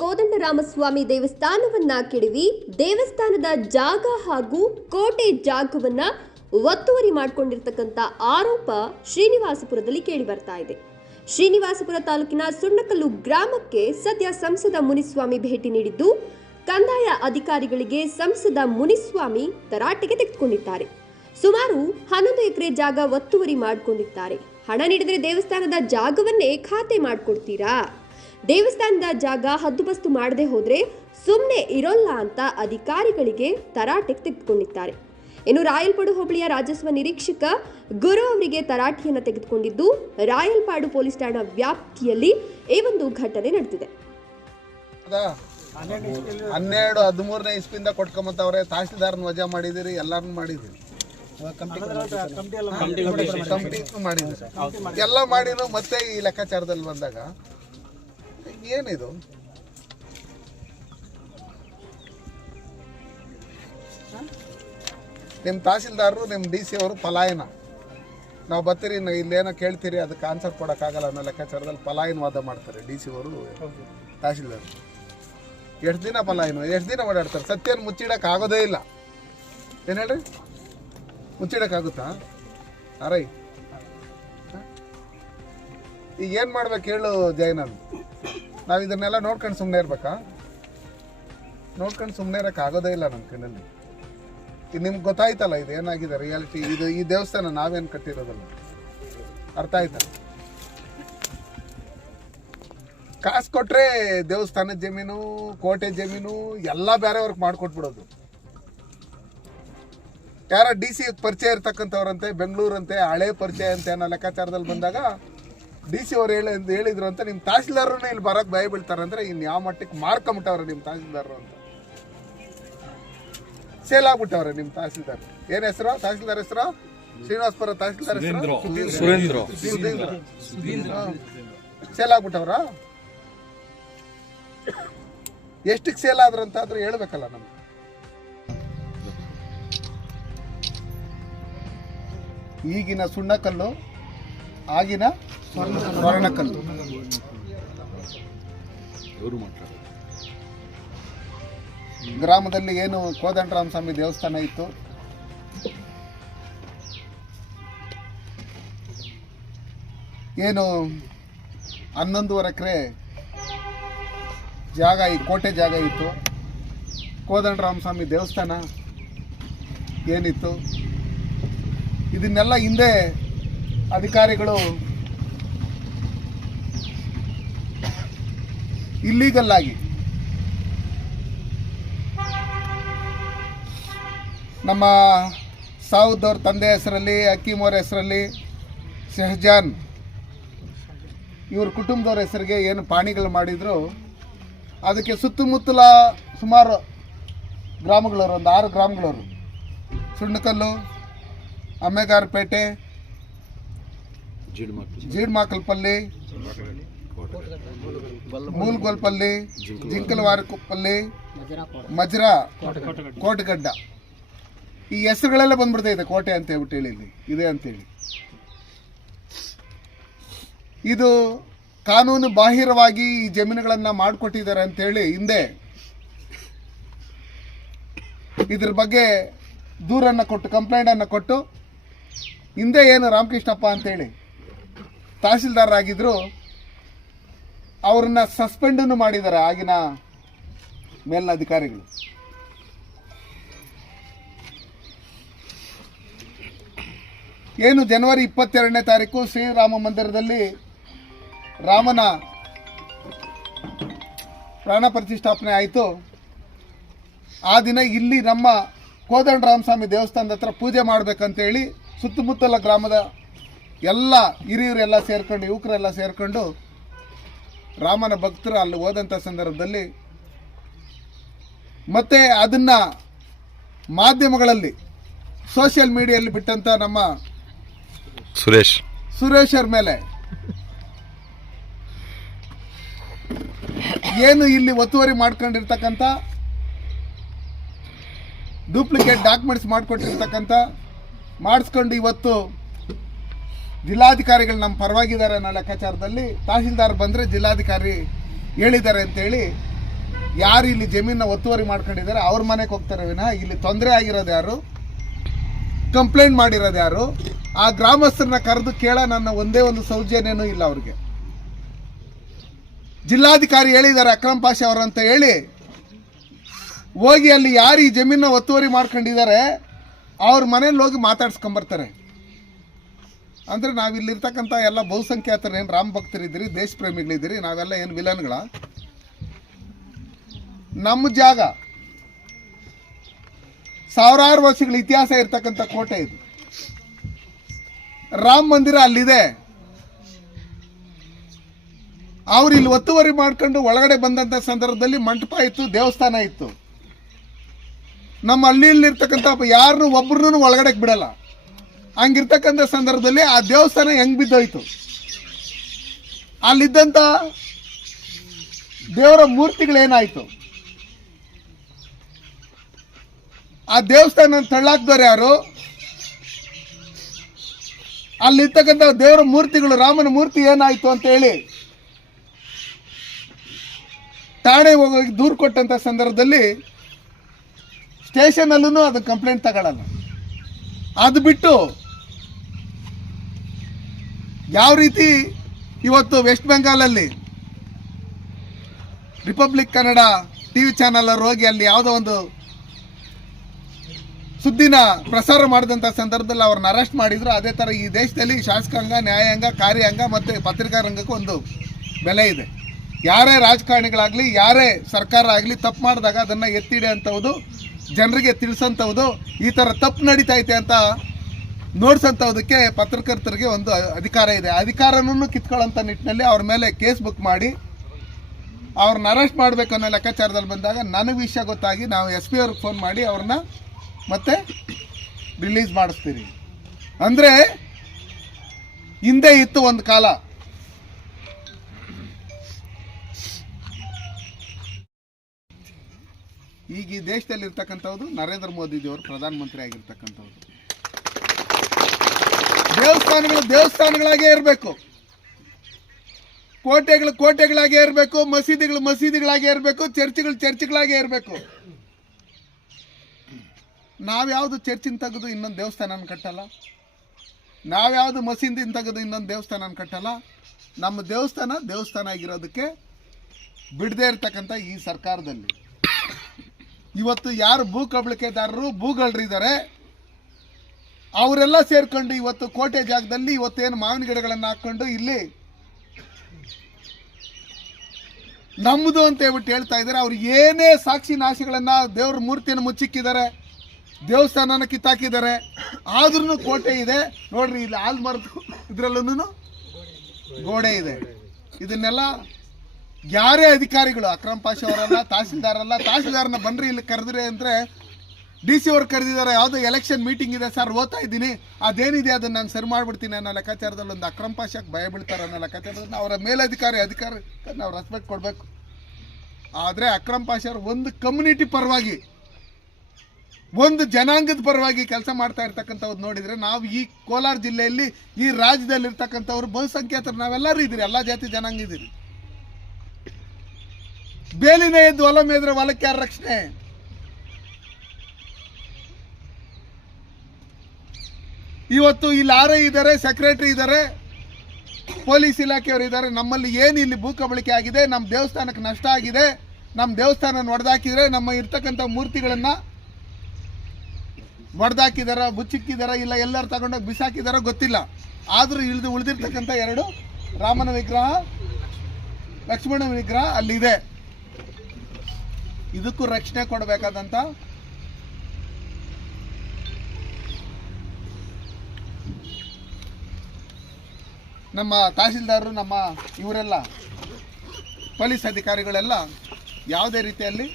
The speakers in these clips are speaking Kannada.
ಕೋದಂಡರಾಮಸ್ವಾಮಿ ದೇವಸ್ಥಾನವನ್ನ ಕೆಡವಿ ದೇವಸ್ಥಾನದ ಜಾಗ ಹಾಗೂ ಕೋಟೆ ಜಾಗವನ್ನ ಒತ್ತುವರಿ ಮಾಡಿಕೊಂಡಿರ್ತಕ್ಕಂಥ ಆರೋಪ ಶ್ರೀನಿವಾಸಪುರದಲ್ಲಿ ಕೇಳಿ ಬರ್ತಾ ಇದೆ. ಶ್ರೀನಿವಾಸಪುರ ತಾಲೂಕಿನ ಸುಣ್ಣಕಲ್ಲು ಗ್ರಾಮಕ್ಕೆ ಸದ್ಯ ಸಂಸದ ಮುನಿಸ್ವಾಮಿ ಭೇಟಿ ನೀಡಿದ್ದು, ಕಂದಾಯ ಅಧಿಕಾರಿಗಳಿಗೆ ಸಂಸದ ಮುನಿಸ್ವಾಮಿ ತರಾಟೆಗೆ ತೆಗೆದುಕೊಂಡಿದ್ದಾರೆ. ಸುಮಾರು ಹನ್ನೊಂದು ಎಕರೆ ಜಾಗ ಒತ್ತುವರಿ ಮಾಡಿಕೊಂಡಿದ್ದಾರೆ. ಹಣ ನೀಡಿದರೆ ದೇವಸ್ಥಾನದ ಜಾಗವನ್ನೇ ಖಾತೆ ಮಾಡಿಕೊಡ್ತೀರಾ? ದೇವಸ್ಥಾನದ ಜಾಗ ಹದ್ದುಬಸ್ತು ಮಾಡದೆ ಹೋದ್ರೆ ಸುಮ್ಮನೆ ಇರೋಲ್ಲ ಅಂತ ಅಧಿಕಾರಿಗಳಿಗೆ ತರಾಟೆಗೆ ತೆಗೆದುಕೊಂಡಿದ್ದಾರೆ. ಇನ್ನು ರಾಯಲ್ಪಾಡು ಹೋಬಳಿಯ ರಾಜಸ್ವ ನಿರೀಕ್ಷಕ ಗುರು ಅವರಿಗೆ ತರಾಟೆಯನ್ನು ತೆಗೆದುಕೊಂಡಿದ್ದು ರಾಯಲ್ಪಾಡು ಪೊಲೀಸ್ ಠಾಣಾ ವ್ಯಾಪ್ತಿಯಲ್ಲಿ ಈ ಒಂದು ಘಟನೆ ನಡೆದಿದೆ? ಹನ್ನೆರಡು ಹದಿಮೂರನೇ ಇಸ್ಪಿಂದ ಕೊಟ್ಕೊಂಬತ್ತವ್ರೆ ತಹಸೀಲ್ದಾರ್ನ ವಜಾ ಮಾಡಿದಿರಿ ಎಲ್ಲಾರನ್ನು ಮಾಡಿದಿರಿ ಕಮಿಟಿ ಮಾಡಿದ್ರು ಎಲ್ಲ ಮಾಡಿದ್ರು ಮತ್ತೆ ಈ ಲೆಕ್ಕಾಚಾರದಲ್ಲಿ ಬಂದಾಗ ಏನಿದು? ನಿಮ್ಮ ತಹಸೀಲ್ದಾರರು ನಿಮ್ಮ ಡಿ ಸಿ ಅವರು ಪಲಾಯನ. ನಾವು ಬರ್ತೀರಿ ಇಲ್ಲೇನೋ ಕೇಳ್ತೀರಿ, ಅದಕ್ಕೆ ಆನ್ಸರ್ ಕೊಡೋಕ್ಕಾಗಲ್ಲ ಅನ್ನೋ ಲೆಕ್ಕಾಚಾರದಲ್ಲಿ ಪಲಾಯನವಾದ ಮಾಡ್ತಾರೆ ಡಿ ಸಿ ಅವರು, ತಹಸೀಲ್ದಾರ್. ಎಷ್ಟು ದಿನ ಪಲಾಯನ? ಎಷ್ಟು ದಿನ ಓಡಾಡ್ತಾರೆ? ಸತ್ಯನ ಮುಚ್ಚಿಡಕ್ಕೆ ಆಗೋದೇ ಇಲ್ಲ. ಏನು ಹೇಳ್ರಿ? ಮುಚ್ಚಿಡೋಕ್ಕಾಗುತ್ತಾ ಅರೈ ಈಗ ಏನು ಮಾಡ್ಬೇಕು ಹೇಳು ಜೈನನ್ ನಾವು ಇದನ್ನೆಲ್ಲ ನೋಡ್ಕೊಂಡು ಸುಮ್ಮನೆ ಇರ್ಬೇಕಾ? ನೋಡ್ಕೊಂಡು ಸುಮ್ಮನೆ ಇರೋಕೆ ಆಗೋದೇ ಇಲ್ಲ ನಮ್ಮ ಕಣ್ಣಲ್ಲಿ. ಇದು ನಿಮ್ಗೆ ಗೊತ್ತಾಯ್ತಲ್ಲ ಇದು ಏನಾಗಿದೆ ರಿಯಾಲಿಟಿ ಇದು ಈ ದೇವಸ್ಥಾನ ನಾವೇನು ಕಟ್ಟಿರೋದಲ್ಲ? ಅರ್ಥ ಆಯ್ತಲ್ಲ ಕಾಸು ಕೊಟ್ಟರೆ ದೇವಸ್ಥಾನದ ಜಮೀನು, ಕೋಟೆ ಜಮೀನು, ಎಲ್ಲ ಬೇರೆಯವ್ರಿಗೆ ಮಾಡಿಕೊಟ್ಬಿಡೋದು. ಯಾರ ಡಿ ಸಿ ಪರಿಚಯ ಇರ್ತಕ್ಕಂಥವ್ರಂತೆ, ಬೆಂಗಳೂರಂತೆ, ಹಳೆ ಪರಿಚಯ ಅಂತ ಅನ್ನೋ ಲೆಕ್ಕಾಚಾರದಲ್ಲಿ ಬಂದಾಗ ಡಿ ಸಿ ಅವ್ರು ಹೇಳಿ ಹೇಳಿದ್ರು ಅಂತ ನಿಮ್ಮ ತಹಸೀಲ್ದಾರನ್ನ ಇಲ್ಲಿ ಬರೋಕ್ಕೆ ಭಯ ಬೀಳ್ತಾರೆ ಅಂದ್ರೆ ಇನ್ನು ಯಾವ ಮಟ್ಟಕ್ಕೆ ಮಾರ್ಕೊಂಬಿಟ್ಟವ್ರೆ ನಿಮ್ಮ ತಹಸೀಲ್ದಾರರು ಅಂತ. ಸೇಲ್ ಆಗ್ಬಿಟ್ಟವ್ರೆ ನಿಮ್ಮ ತಹಸೀಲ್ದಾರ್. ಏನ್ ಹೆಸರು? ತಹಸೀಲ್ದಾರ್ ಹೆಸರು? ಶ್ರೀನಿವಾಸಪುರ ತಹಸೀಲ್ದಾರ್ ಹೆಸರು? ಸೇಲ್ ಆಗ್ಬಿಟ್ಟವ್ರ? ಎಷ್ಟಕ್ಕೆ ಸೇಲ್ ಆದ್ರು ಅಂತ ಆದ್ರೆ ಹೇಳ್ಬೇಕಲ್ಲ ನಮ್ಗೆ. ಈಗಿನ ಸುಣ್ಣಕಲ್ಲು ಆಗಿನ ಸ್ವರ್ಣಕಲ್ಲು. ಗ್ರಾಮದಲ್ಲಿ ಏನು ಕೋದಂಡರಾಮ ಸ್ವಾಮಿ ದೇವಸ್ಥಾನ ಇತ್ತು? ಏನು ಹನ್ನೊಂದುವರೆ ಎಕರೆ ಜಾಗ ಈ ಕೋಟೆ ಜಾಗ ಇತ್ತು. ಕೋದಂಡರಾಮ ಸ್ವಾಮಿ ದೇವಸ್ಥಾನ ಏನಿತ್ತು? ಇದನ್ನೆಲ್ಲ ಹಿಂದೆ ಅಧಿಕಾರಿಗಳು ಇಲ್ಲೀಗಲ್ ಆಗಿ ನಮ್ಮ ಸಾವುದವ್ರ ತಂದೆ ಹೆಸರಲ್ಲಿ ಅಕ್ಕಿಮೋರ್ ಹೆಸರಲ್ಲಿ, ಶಹಜಾನ್ ಇವ್ರ ಕುಟುಂಬದವ್ರ ಹೆಸರಿಗೆ ಏನು ಪಾಣಿಗಳು ಮಾಡಿದ್ರು. ಅದಕ್ಕೆ ಸುತ್ತಮುತ್ತಲ ಸುಮಾರು ಗ್ರಾಮಗಳವರು, ಒಂದು ಆರು ಗ್ರಾಮಗಳವರು. ಸುಣ್ಣಕಲ್ಲು, ಅಮ್ಮೆಗಾರಪೇಟೆ ಜೀಡ್ಮಾಕಲ್ಪಲ್ಲಿ ಮೂಲ್ಗೋಲ್ಪಲ್ಲಿ ಜಿಂಕಲವಾರಪಲ್ಲಿ ಮಜ್ರಾ ಕೋಟಗಡ್ಡ. ಈ ಹೆಸರುಗಳೆಲ್ಲ ಇದೆ ಕೋಟೆ ಅಂತ ಹೇಳ್ಬಿಟ್ಟು ಹೇಳಿ ಇಲ್ಲಿ. ಇದೆ ಅಂತೇಳಿ ಇದು ಕಾನೂನು ಬಾಹಿರವಾಗಿ ಈ ಜಮೀನುಗಳನ್ನ ಮಾಡಿಕೊಟ್ಟಿದ್ದಾರೆ ಅಂತೇಳಿ ಹಿಂದೆ ಇದ್ರ ಬಗ್ಗೆ ದೂರನ್ನು ಕೊಟ್ಟು ಕಂಪ್ಲೇಂಟನ್ನು ಕೊಟ್ಟು, ಹಿಂದೆ ಏನು ರಾಮಕೃಷ್ಣಪ್ಪ ಅಂತೇಳಿ ತಹಸೀಲ್ದಾರ್ ಆಗಿದ್ರು ಅವ್ರನ್ನ ಸಸ್ಪೆಂಡನ್ನು ಮಾಡಿದ್ದಾರೆ ಆಗಿನ ಮೇಲಿನ ಅಧಿಕಾರಿಗಳು ಏನು ಜನವರಿ ಇಪ್ಪತ್ತೆರಡನೇ ತಾರೀಕು ಶ್ರೀರಾಮ ಮಂದಿರದಲ್ಲಿ ರಾಮನ ಪ್ರಾಣ ಪ್ರತಿಷ್ಠಾಪನೆ ಆಯಿತು. ಆ ದಿನ ಇಲ್ಲಿ ನಮ್ಮ ಕೋದಂಡರಾಮಸ್ವಾಮಿ ದೇವಸ್ಥಾನದ ಹತ್ರ ಪೂಜೆ ಮಾಡಬೇಕಂತೇಳಿ ಸುತ್ತಮುತ್ತಲ ಗ್ರಾಮದ ಎಲ್ಲ ಹಿರಿಯರೆಲ್ಲ ಸೇರ್ಕೊಂಡು ಯುವಕರೆಲ್ಲ ಸೇರ್ಕೊಂಡು ರಾಮನ ಭಕ್ತರು ಅಲ್ಲಿ ಹೋದಂಥ ಸಂದರ್ಭದಲ್ಲಿ ಮತ್ತೆ ಅದನ್ನು ಮಾಧ್ಯಮಗಳಲ್ಲಿ ಸೋಷಿಯಲ್ ಮೀಡಿಯಲ್ಲಿ ಬಿಟ್ಟಂತ ನಮ್ಮ ಸುರೇಶ್. ಸುರೇಶರ ಮೇಲೆ. ಏನು ಇಲ್ಲಿ ಒತ್ತುವರಿ ಮಾಡ್ಕೊಂಡಿರ್ತಕ್ಕಂಥ ಡೂಪ್ಲಿಕೇಟ್ ಡಾಕ್ಯುಮೆಂಟ್ಸ್ ಮಾಡಿಕೊಟ್ಟಿರ್ತಕ್ಕಂಥ ಮಾಡಿಸ್ಕೊಂಡು ಇವತ್ತು ಜಿಲ್ಲಾಧಿಕಾರಿಗಳು ನಮ್ಮ ಪರವಾಗಿದ್ದಾರೆ ಅನ್ನೋ ಲೆಕ್ಕಾಚಾರದಲ್ಲಿ ತಹಸೀಲ್ದಾರ್ ಬಂದರೆ ಜಿಲ್ಲಾಧಿಕಾರಿ ಹೇಳಿದ್ದಾರೆ ಅಂತೇಳಿ ಯಾರು ಇಲ್ಲಿ ಜಮೀನ ಒತ್ತುವರಿ ಮಾಡ್ಕೊಂಡಿದ್ದಾರೆ ಅವ್ರ ಮನೆಗೆ ಹೋಗ್ತಾರೆ ವಿನ. ಇಲ್ಲಿ ತೊಂದರೆ ಆಗಿರೋದು ಯಾರು? ಕಂಪ್ಲೇಂಟ್ ಮಾಡಿರೋದು ಯಾರು? ಆ ಗ್ರಾಮಸ್ಥರನ್ನ ಕರೆದು ಕೇಳ, ನನ್ನ ಒಂದೇ ಒಂದು ಸೌಜನ್ಯನೂ ಇಲ್ಲ ಅವ್ರಿಗೆ. ಜಿಲ್ಲಾಧಿಕಾರಿ ಹೇಳಿದ್ದಾರೆ, ಅಕ್ರಮ್ ಪಾಷಾ ಅವರು ಅಂತ ಹೇಳಿ. ಹೋಗಿ ಅಲ್ಲಿ ಯಾರು ಈ ಜಮೀನ ಒತ್ತುವರಿ ಮಾಡ್ಕೊಂಡಿದ್ದಾರೆ, ಅವ್ರ ಮನೇಲಿ ಹೋಗಿ ಮಾತಾಡ್ಸ್ಕೊಂಬರ್ತಾರೆ. ಅಂದರೆ ನಾವಿಲ್ಲಿರ್ತಕ್ಕಂಥ ಎಲ್ಲ ಬಹುಸಂಖ್ಯಾತರು ಏನು ರಾಮ ಭಕ್ತರಿದ್ದೀರಿ, ದೇಶ ಪ್ರೇಮಿಗಳಿದ್ದೀರಿ, ನಾವೆಲ್ಲ ಏನು ವಿಲನ್ಗಳ? ನಮ್ಮ ಜಾಗ ಸಾವಿರಾರು ವರ್ಷಗಳ ಇತಿಹಾಸ ಇರ್ತಕ್ಕಂಥ ಕೋಟೆ ಇದು. ರಾಮ ಮಂದಿರ ಅಲ್ಲಿದೆ. ಅವ್ರು ಇಲ್ಲಿ ಒತ್ತುವರಿ ಮಾಡ್ಕೊಂಡು ಒಳಗಡೆ ಬಂದಂಥ ಸಂದರ್ಭದಲ್ಲಿ ಮಂಟಪ ಇತ್ತು, ದೇವಸ್ಥಾನ ಇತ್ತು. ನಮ್ಮ ಹಳ್ಳಿಯಲ್ಲಿರ್ತಕ್ಕಂಥ ಯಾರನ್ನು ಒಬ್ಬರನ್ನು ಒಳಗಡೆ ಬಿಡಲ್ಲ. ಹಂಗಿರ್ತಕ್ಕಂಥ ಸಂದರ್ಭದಲ್ಲಿ ಆ ದೇವಸ್ಥಾನ ಹೆಂಗ್ ಬಿದ್ದೋಯ್ತು? ಅಲ್ಲಿದ್ದಂಥ ದೇವರ ಮೂರ್ತಿಗಳೇನಾಯಿತು? ಆ ದೇವಸ್ಥಾನ ತಳ್ಳಾಕ್ದವ್ರು ಯಾರು? ಅಲ್ಲಿರ್ತಕ್ಕಂಥ ದೇವರ ಮೂರ್ತಿಗಳು, ರಾಮನ ಮೂರ್ತಿ ಏನಾಯ್ತು ಅಂತ ಹೇಳಿ ಠಾಣೆ ಹೋಗಿ ದೂರು ಕೊಟ್ಟಂತ ಸಂದರ್ಭದಲ್ಲಿ ಸ್ಟೇಷನಲ್ಲೂ ಅದು ಕಂಪ್ಲೇಂಟ್ ತಗೊಳ್ಳಲ್ಲ ಅದು ಬಿಟ್ಟು ಯಾವ ರೀತಿ ಇವತ್ತು West ಬೆಂಗಾಲಲ್ಲಿ Republic Kannada T V channel ಹೋಗಿ ಅಲ್ಲಿ ಯಾವುದೋ ಒಂದು ಸುದ್ದಿನ ಪ್ರಸಾರ ಮಾಡಿದಂಥ ಸಂದರ್ಭದಲ್ಲಿ ಅವ್ರನ್ನ ಅರೆಸ್ಟ್ ಮಾಡಿದ್ರು. ಅದೇ ಥರ ಈ ದೇಶದಲ್ಲಿ ಶಾಸಕಾಂಗ, ನ್ಯಾಯಾಂಗ, ಕಾರ್ಯಾಂಗ ಮತ್ತು ಪತ್ರಿಕಾ ರಂಗಕ್ಕೂ ಒಂದು ಬೆಲೆ ಇದೆ. ಯಾರೇ ರಾಜಕಾರಣಿಗಳಾಗಲಿ, ಯಾರೇ ಸರ್ಕಾರ ಆಗಲಿ ತಪ್ಪು ಮಾಡಿದಾಗ ಅದನ್ನು ಎತ್ತಿಡಿಯೋಂಥದ್ದು ಜನರಿಗೆ ತಿಳಿಸೋಂಥದ್ದು ಈ ಥರ ತಪ್ಪು ನಡೀತೈತೆ ಅಂತ ನೋಡ್ಸೋಂಥದ್ದಕ್ಕೆ ಪತ್ರಕರ್ತರಿಗೆ ಒಂದು ಅಧಿಕಾರ ಇದೆ. ಅಧಿಕಾರನೂ ಕಿತ್ಕೊಳ್ಳೋಂಥ ನಿಟ್ಟಿನಲ್ಲಿ ಅವ್ರ ಮೇಲೆ ಕೇಸ್ ಬುಕ್ ಮಾಡಿ, ಅವ್ರನ್ನ ಅರೆಸ್ಟ್ ಮಾಡಬೇಕು ಅನ್ನೋ ಲೆಕ್ಕಾಚಾರದಲ್ಲಿ ಬಂದಾಗ ನನಗೆ ವಿಷಯ ಗೊತ್ತಾಗಿ ನಾವು ಎಸ್ ಪಿ ಅವ್ರಿಗೆ ಫೋನ್ ಮಾಡಿ ಅವ್ರನ್ನ ಮತ್ತೆ ರಿಲೀಸ್ ಮಾಡಿಸ್ತೀರಿ. ಅಂದರೆ ಹಿಂದೆ ಇತ್ತು ಒಂದು ಕಾಲ. ಈಗ ಈ ದೇಶದಲ್ಲಿ ಇರ್ತಕ್ಕಂಥದ್ದು ನರೇಂದ್ರ ಮೋದಿಜಿಯವರು ಪ್ರಧಾನಮಂತ್ರಿ ಆಗಿರ್ತಕ್ಕಂಥವ್ರು. ದೇವಸ್ಥಾನಗಳು ದೇವಸ್ಥಾನಗಳಾಗೇ ಇರಬೇಕು. ಕೋಟೆಗಳು ಕೋಟೆಗಳಾಗೇ ಇರಬೇಕು, ಮಸೀದಿಗಳು ಮಸೀದಿಗಳಾಗೇ ಇರಬೇಕು, ಚರ್ಚ್ಗಳು ಚರ್ಚ್ಗಳಾಗೇ ಇರಬೇಕು. ನಾವ್ಯಾವುದು ಚರ್ಚಿನ ತೆಗೆದು ಇನ್ನೊಂದು ದೇವಸ್ಥಾನ ಕಟ್ಟಲ್ಲ? ನಾವ್ಯಾವುದು ಮಸೀದಿನ ತೆಗೆದು ಇನ್ನೊಂದು ದೇವಸ್ಥಾನ ಕಟ್ಟಲ್ಲ? ನಮ್ಮ ದೇವಸ್ಥಾನ ದೇವಸ್ಥಾನ ಆಗಿರೋದಕ್ಕೆ ಬಿಡದೇ ಇರ್ತಕ್ಕಂಥ ಈ ಸರ್ಕಾರದಲ್ಲಿ. ಇವತ್ತು ಯಾರು ಭೂ ಕಬಳಿಕೆದಾರರು ಭೂಗಳರಿದ್ದಾರೆ ಅವರೆಲ್ಲ ಸೇರ್ಕೊಂಡು ಇವತ್ತು ಕೋಟೆ ಜಾಗದಲ್ಲಿ ಇವತ್ತೇನು ಮಾವಿನ ಗಿಡಗಳನ್ನು ಹಾಕ್ಕೊಂಡು ಇಲ್ಲಿ ನಮ್ಮದು ಅಂತ ಹೇಳ್ಬಿಟ್ಟು ಹೇಳ್ತಾ ಇದ್ದಾರೆ. ಅವ್ರು ಏನೇ ಸಾಕ್ಷಿ ನಾಶಿಗಳನ್ನು ದೇವ್ರ ಮೂರ್ತಿಯನ್ನು ಮುಚ್ಚಿಕ್ಕಿದ್ದಾರೆ, ದೇವಸ್ಥಾನನ ಕಿತ್ತಾಕಿದ್ದಾರೆ ಆದ್ರೂ ಕೋಟೆ ಇದೆ. ನೋಡ್ರಿ, ಇಲ್ಲಿ ಇದರಲ್ಲೂ ಇದ್ರಲ್ಲೂ ಗೋಡೆ ಇದೆ. ಇದನ್ನೆಲ್ಲ ಯಾರೇ ಅಧಿಕಾರಿಗಳು, ಅಕ್ರಮ್ ಪಾಷ ಅವರಲ್ಲ ತಹಸೀಲ್ದಾರ್ ಅಲ್ಲ ತಹಸೀಲ್ದಾರ್ನ ಬನ್ರಿ ಇಲ್ಲಿ ಕರೆದ್ರೆ ಅಂದರೆ ಡಿ ಸಿ ಅವ್ರು ಕರೆದಿದ್ದಾರೆ, ಯಾವುದೋ ಎಲೆಕ್ಷನ್ ಮೀಟಿಂಗ್ ಇದೆ ಸರ್ ಓದ್ತಾ ಇದ್ದೀನಿ. ಅದೇನಿದೆ ಅದನ್ನು ನಾನು ಸರಿ ಮಾಡಿಬಿಡ್ತೀನಿ ಅನ್ನೋ ಲೆಕ್ಕಾಚಾರದಲ್ಲಿ ಒಂದು ಅಕ್ರಮ್ ಪಾಷಕ್ಕೆ ಭಯ ಬೀಳ್ತಾರೆ ಅನ್ನೋ ಲೆಕ್ಕಾಚಾರದಲ್ಲಿ ಅವರ ಮೇಲಧಿಕಾರಿ ಅಧಿಕಾರಿ ನಾವು ರೆಸ್ಪೆಕ್ಟ್ ಕೊಡಬೇಕು. ಆದರೆ ಅಕ್ರಮ್ ಅವರು ಒಂದು ಕಮ್ಯುನಿಟಿ ಪರವಾಗಿ, ಒಂದು ಜನಾಂಗದ ಪರವಾಗಿ ಕೆಲಸ ಮಾಡ್ತಾ ಇರ್ತಕ್ಕಂಥವ್ರು ನೋಡಿದರೆ ನಾವು ಈ ಕೋಲಾರ ಜಿಲ್ಲೆಯಲ್ಲಿ, ಈ ರಾಜ್ಯದಲ್ಲಿ ಇರ್ತಕ್ಕಂಥವ್ರು ಬಹುಸಂಖ್ಯಾತರು, ನಾವೆಲ್ಲರೂ ಇದ್ದೀರಿ, ಎಲ್ಲ ಜಾತಿ ಜನಾಂಗ ಇದ್ದೀರಿ. ಬೇಲಿನ ಎದ್ದು ಹೊಲ ಮೇದ್ರೆ ಹೊಲಕ್ಕೆ ಯಾರ ರಕ್ಷಣೆ? ಇವತ್ತು ಇಲ್ಲಿ ಆರ್ ಐ ಇದ್ದಾರೆ ಸೆಕ್ರೆಟರಿ ಇದ್ದಾರೆ ಪೊಲೀಸ್ ಇಲಾಖೆಯವರು ಇದ್ದಾರೆ ನಮ್ಮಲ್ಲಿ ಏನು ಇಲ್ಲಿ ಭೂಕಬಳಿಕೆ ಆಗಿದೆ ನಮ್ಮ ದೇವಸ್ಥಾನಕ್ಕೆ ನಷ್ಟ ಆಗಿದೆ ನಮ್ಮ ದೇವಸ್ಥಾನ ಒಡೆದಾಕಿದ್ರೆ ನಮ್ಮ ಇರ್ತಕ್ಕಂಥ ಮೂರ್ತಿಗಳನ್ನು ಒಡೆದಾಕಿದಾರ, ಬುಚ್ಚಿಕ್ಕಿದಾರ, ಇಲ್ಲ ಎಲ್ಲರೂ ತಗೊಂಡೋಗಿ ಬಿಸಾಕಿದಾರ ಗೊತ್ತಿಲ್ಲ. ಆದರೂ ಇಳಿದು ಉಳಿದಿರ್ತಕ್ಕಂಥ ಎರಡು ರಾಮನ ವಿಗ್ರಹ ಲಕ್ಷ್ಮಣ ವಿಗ್ರಹ ಅಲ್ಲಿದೆ. ಇದಕ್ಕೂ ರಕ್ಷಣೆ ಕೊಡಬೇಕಾದಂತ ನಮ್ಮ ತಹಸೀಲ್ದಾರರು, ನಮ್ಮ ಇವರೆಲ್ಲ ಪೊಲೀಸ್ ಅಧಿಕಾರಿಗಳೆಲ್ಲ ಯಾವುದೇ ರೀತಿಯಲ್ಲಿ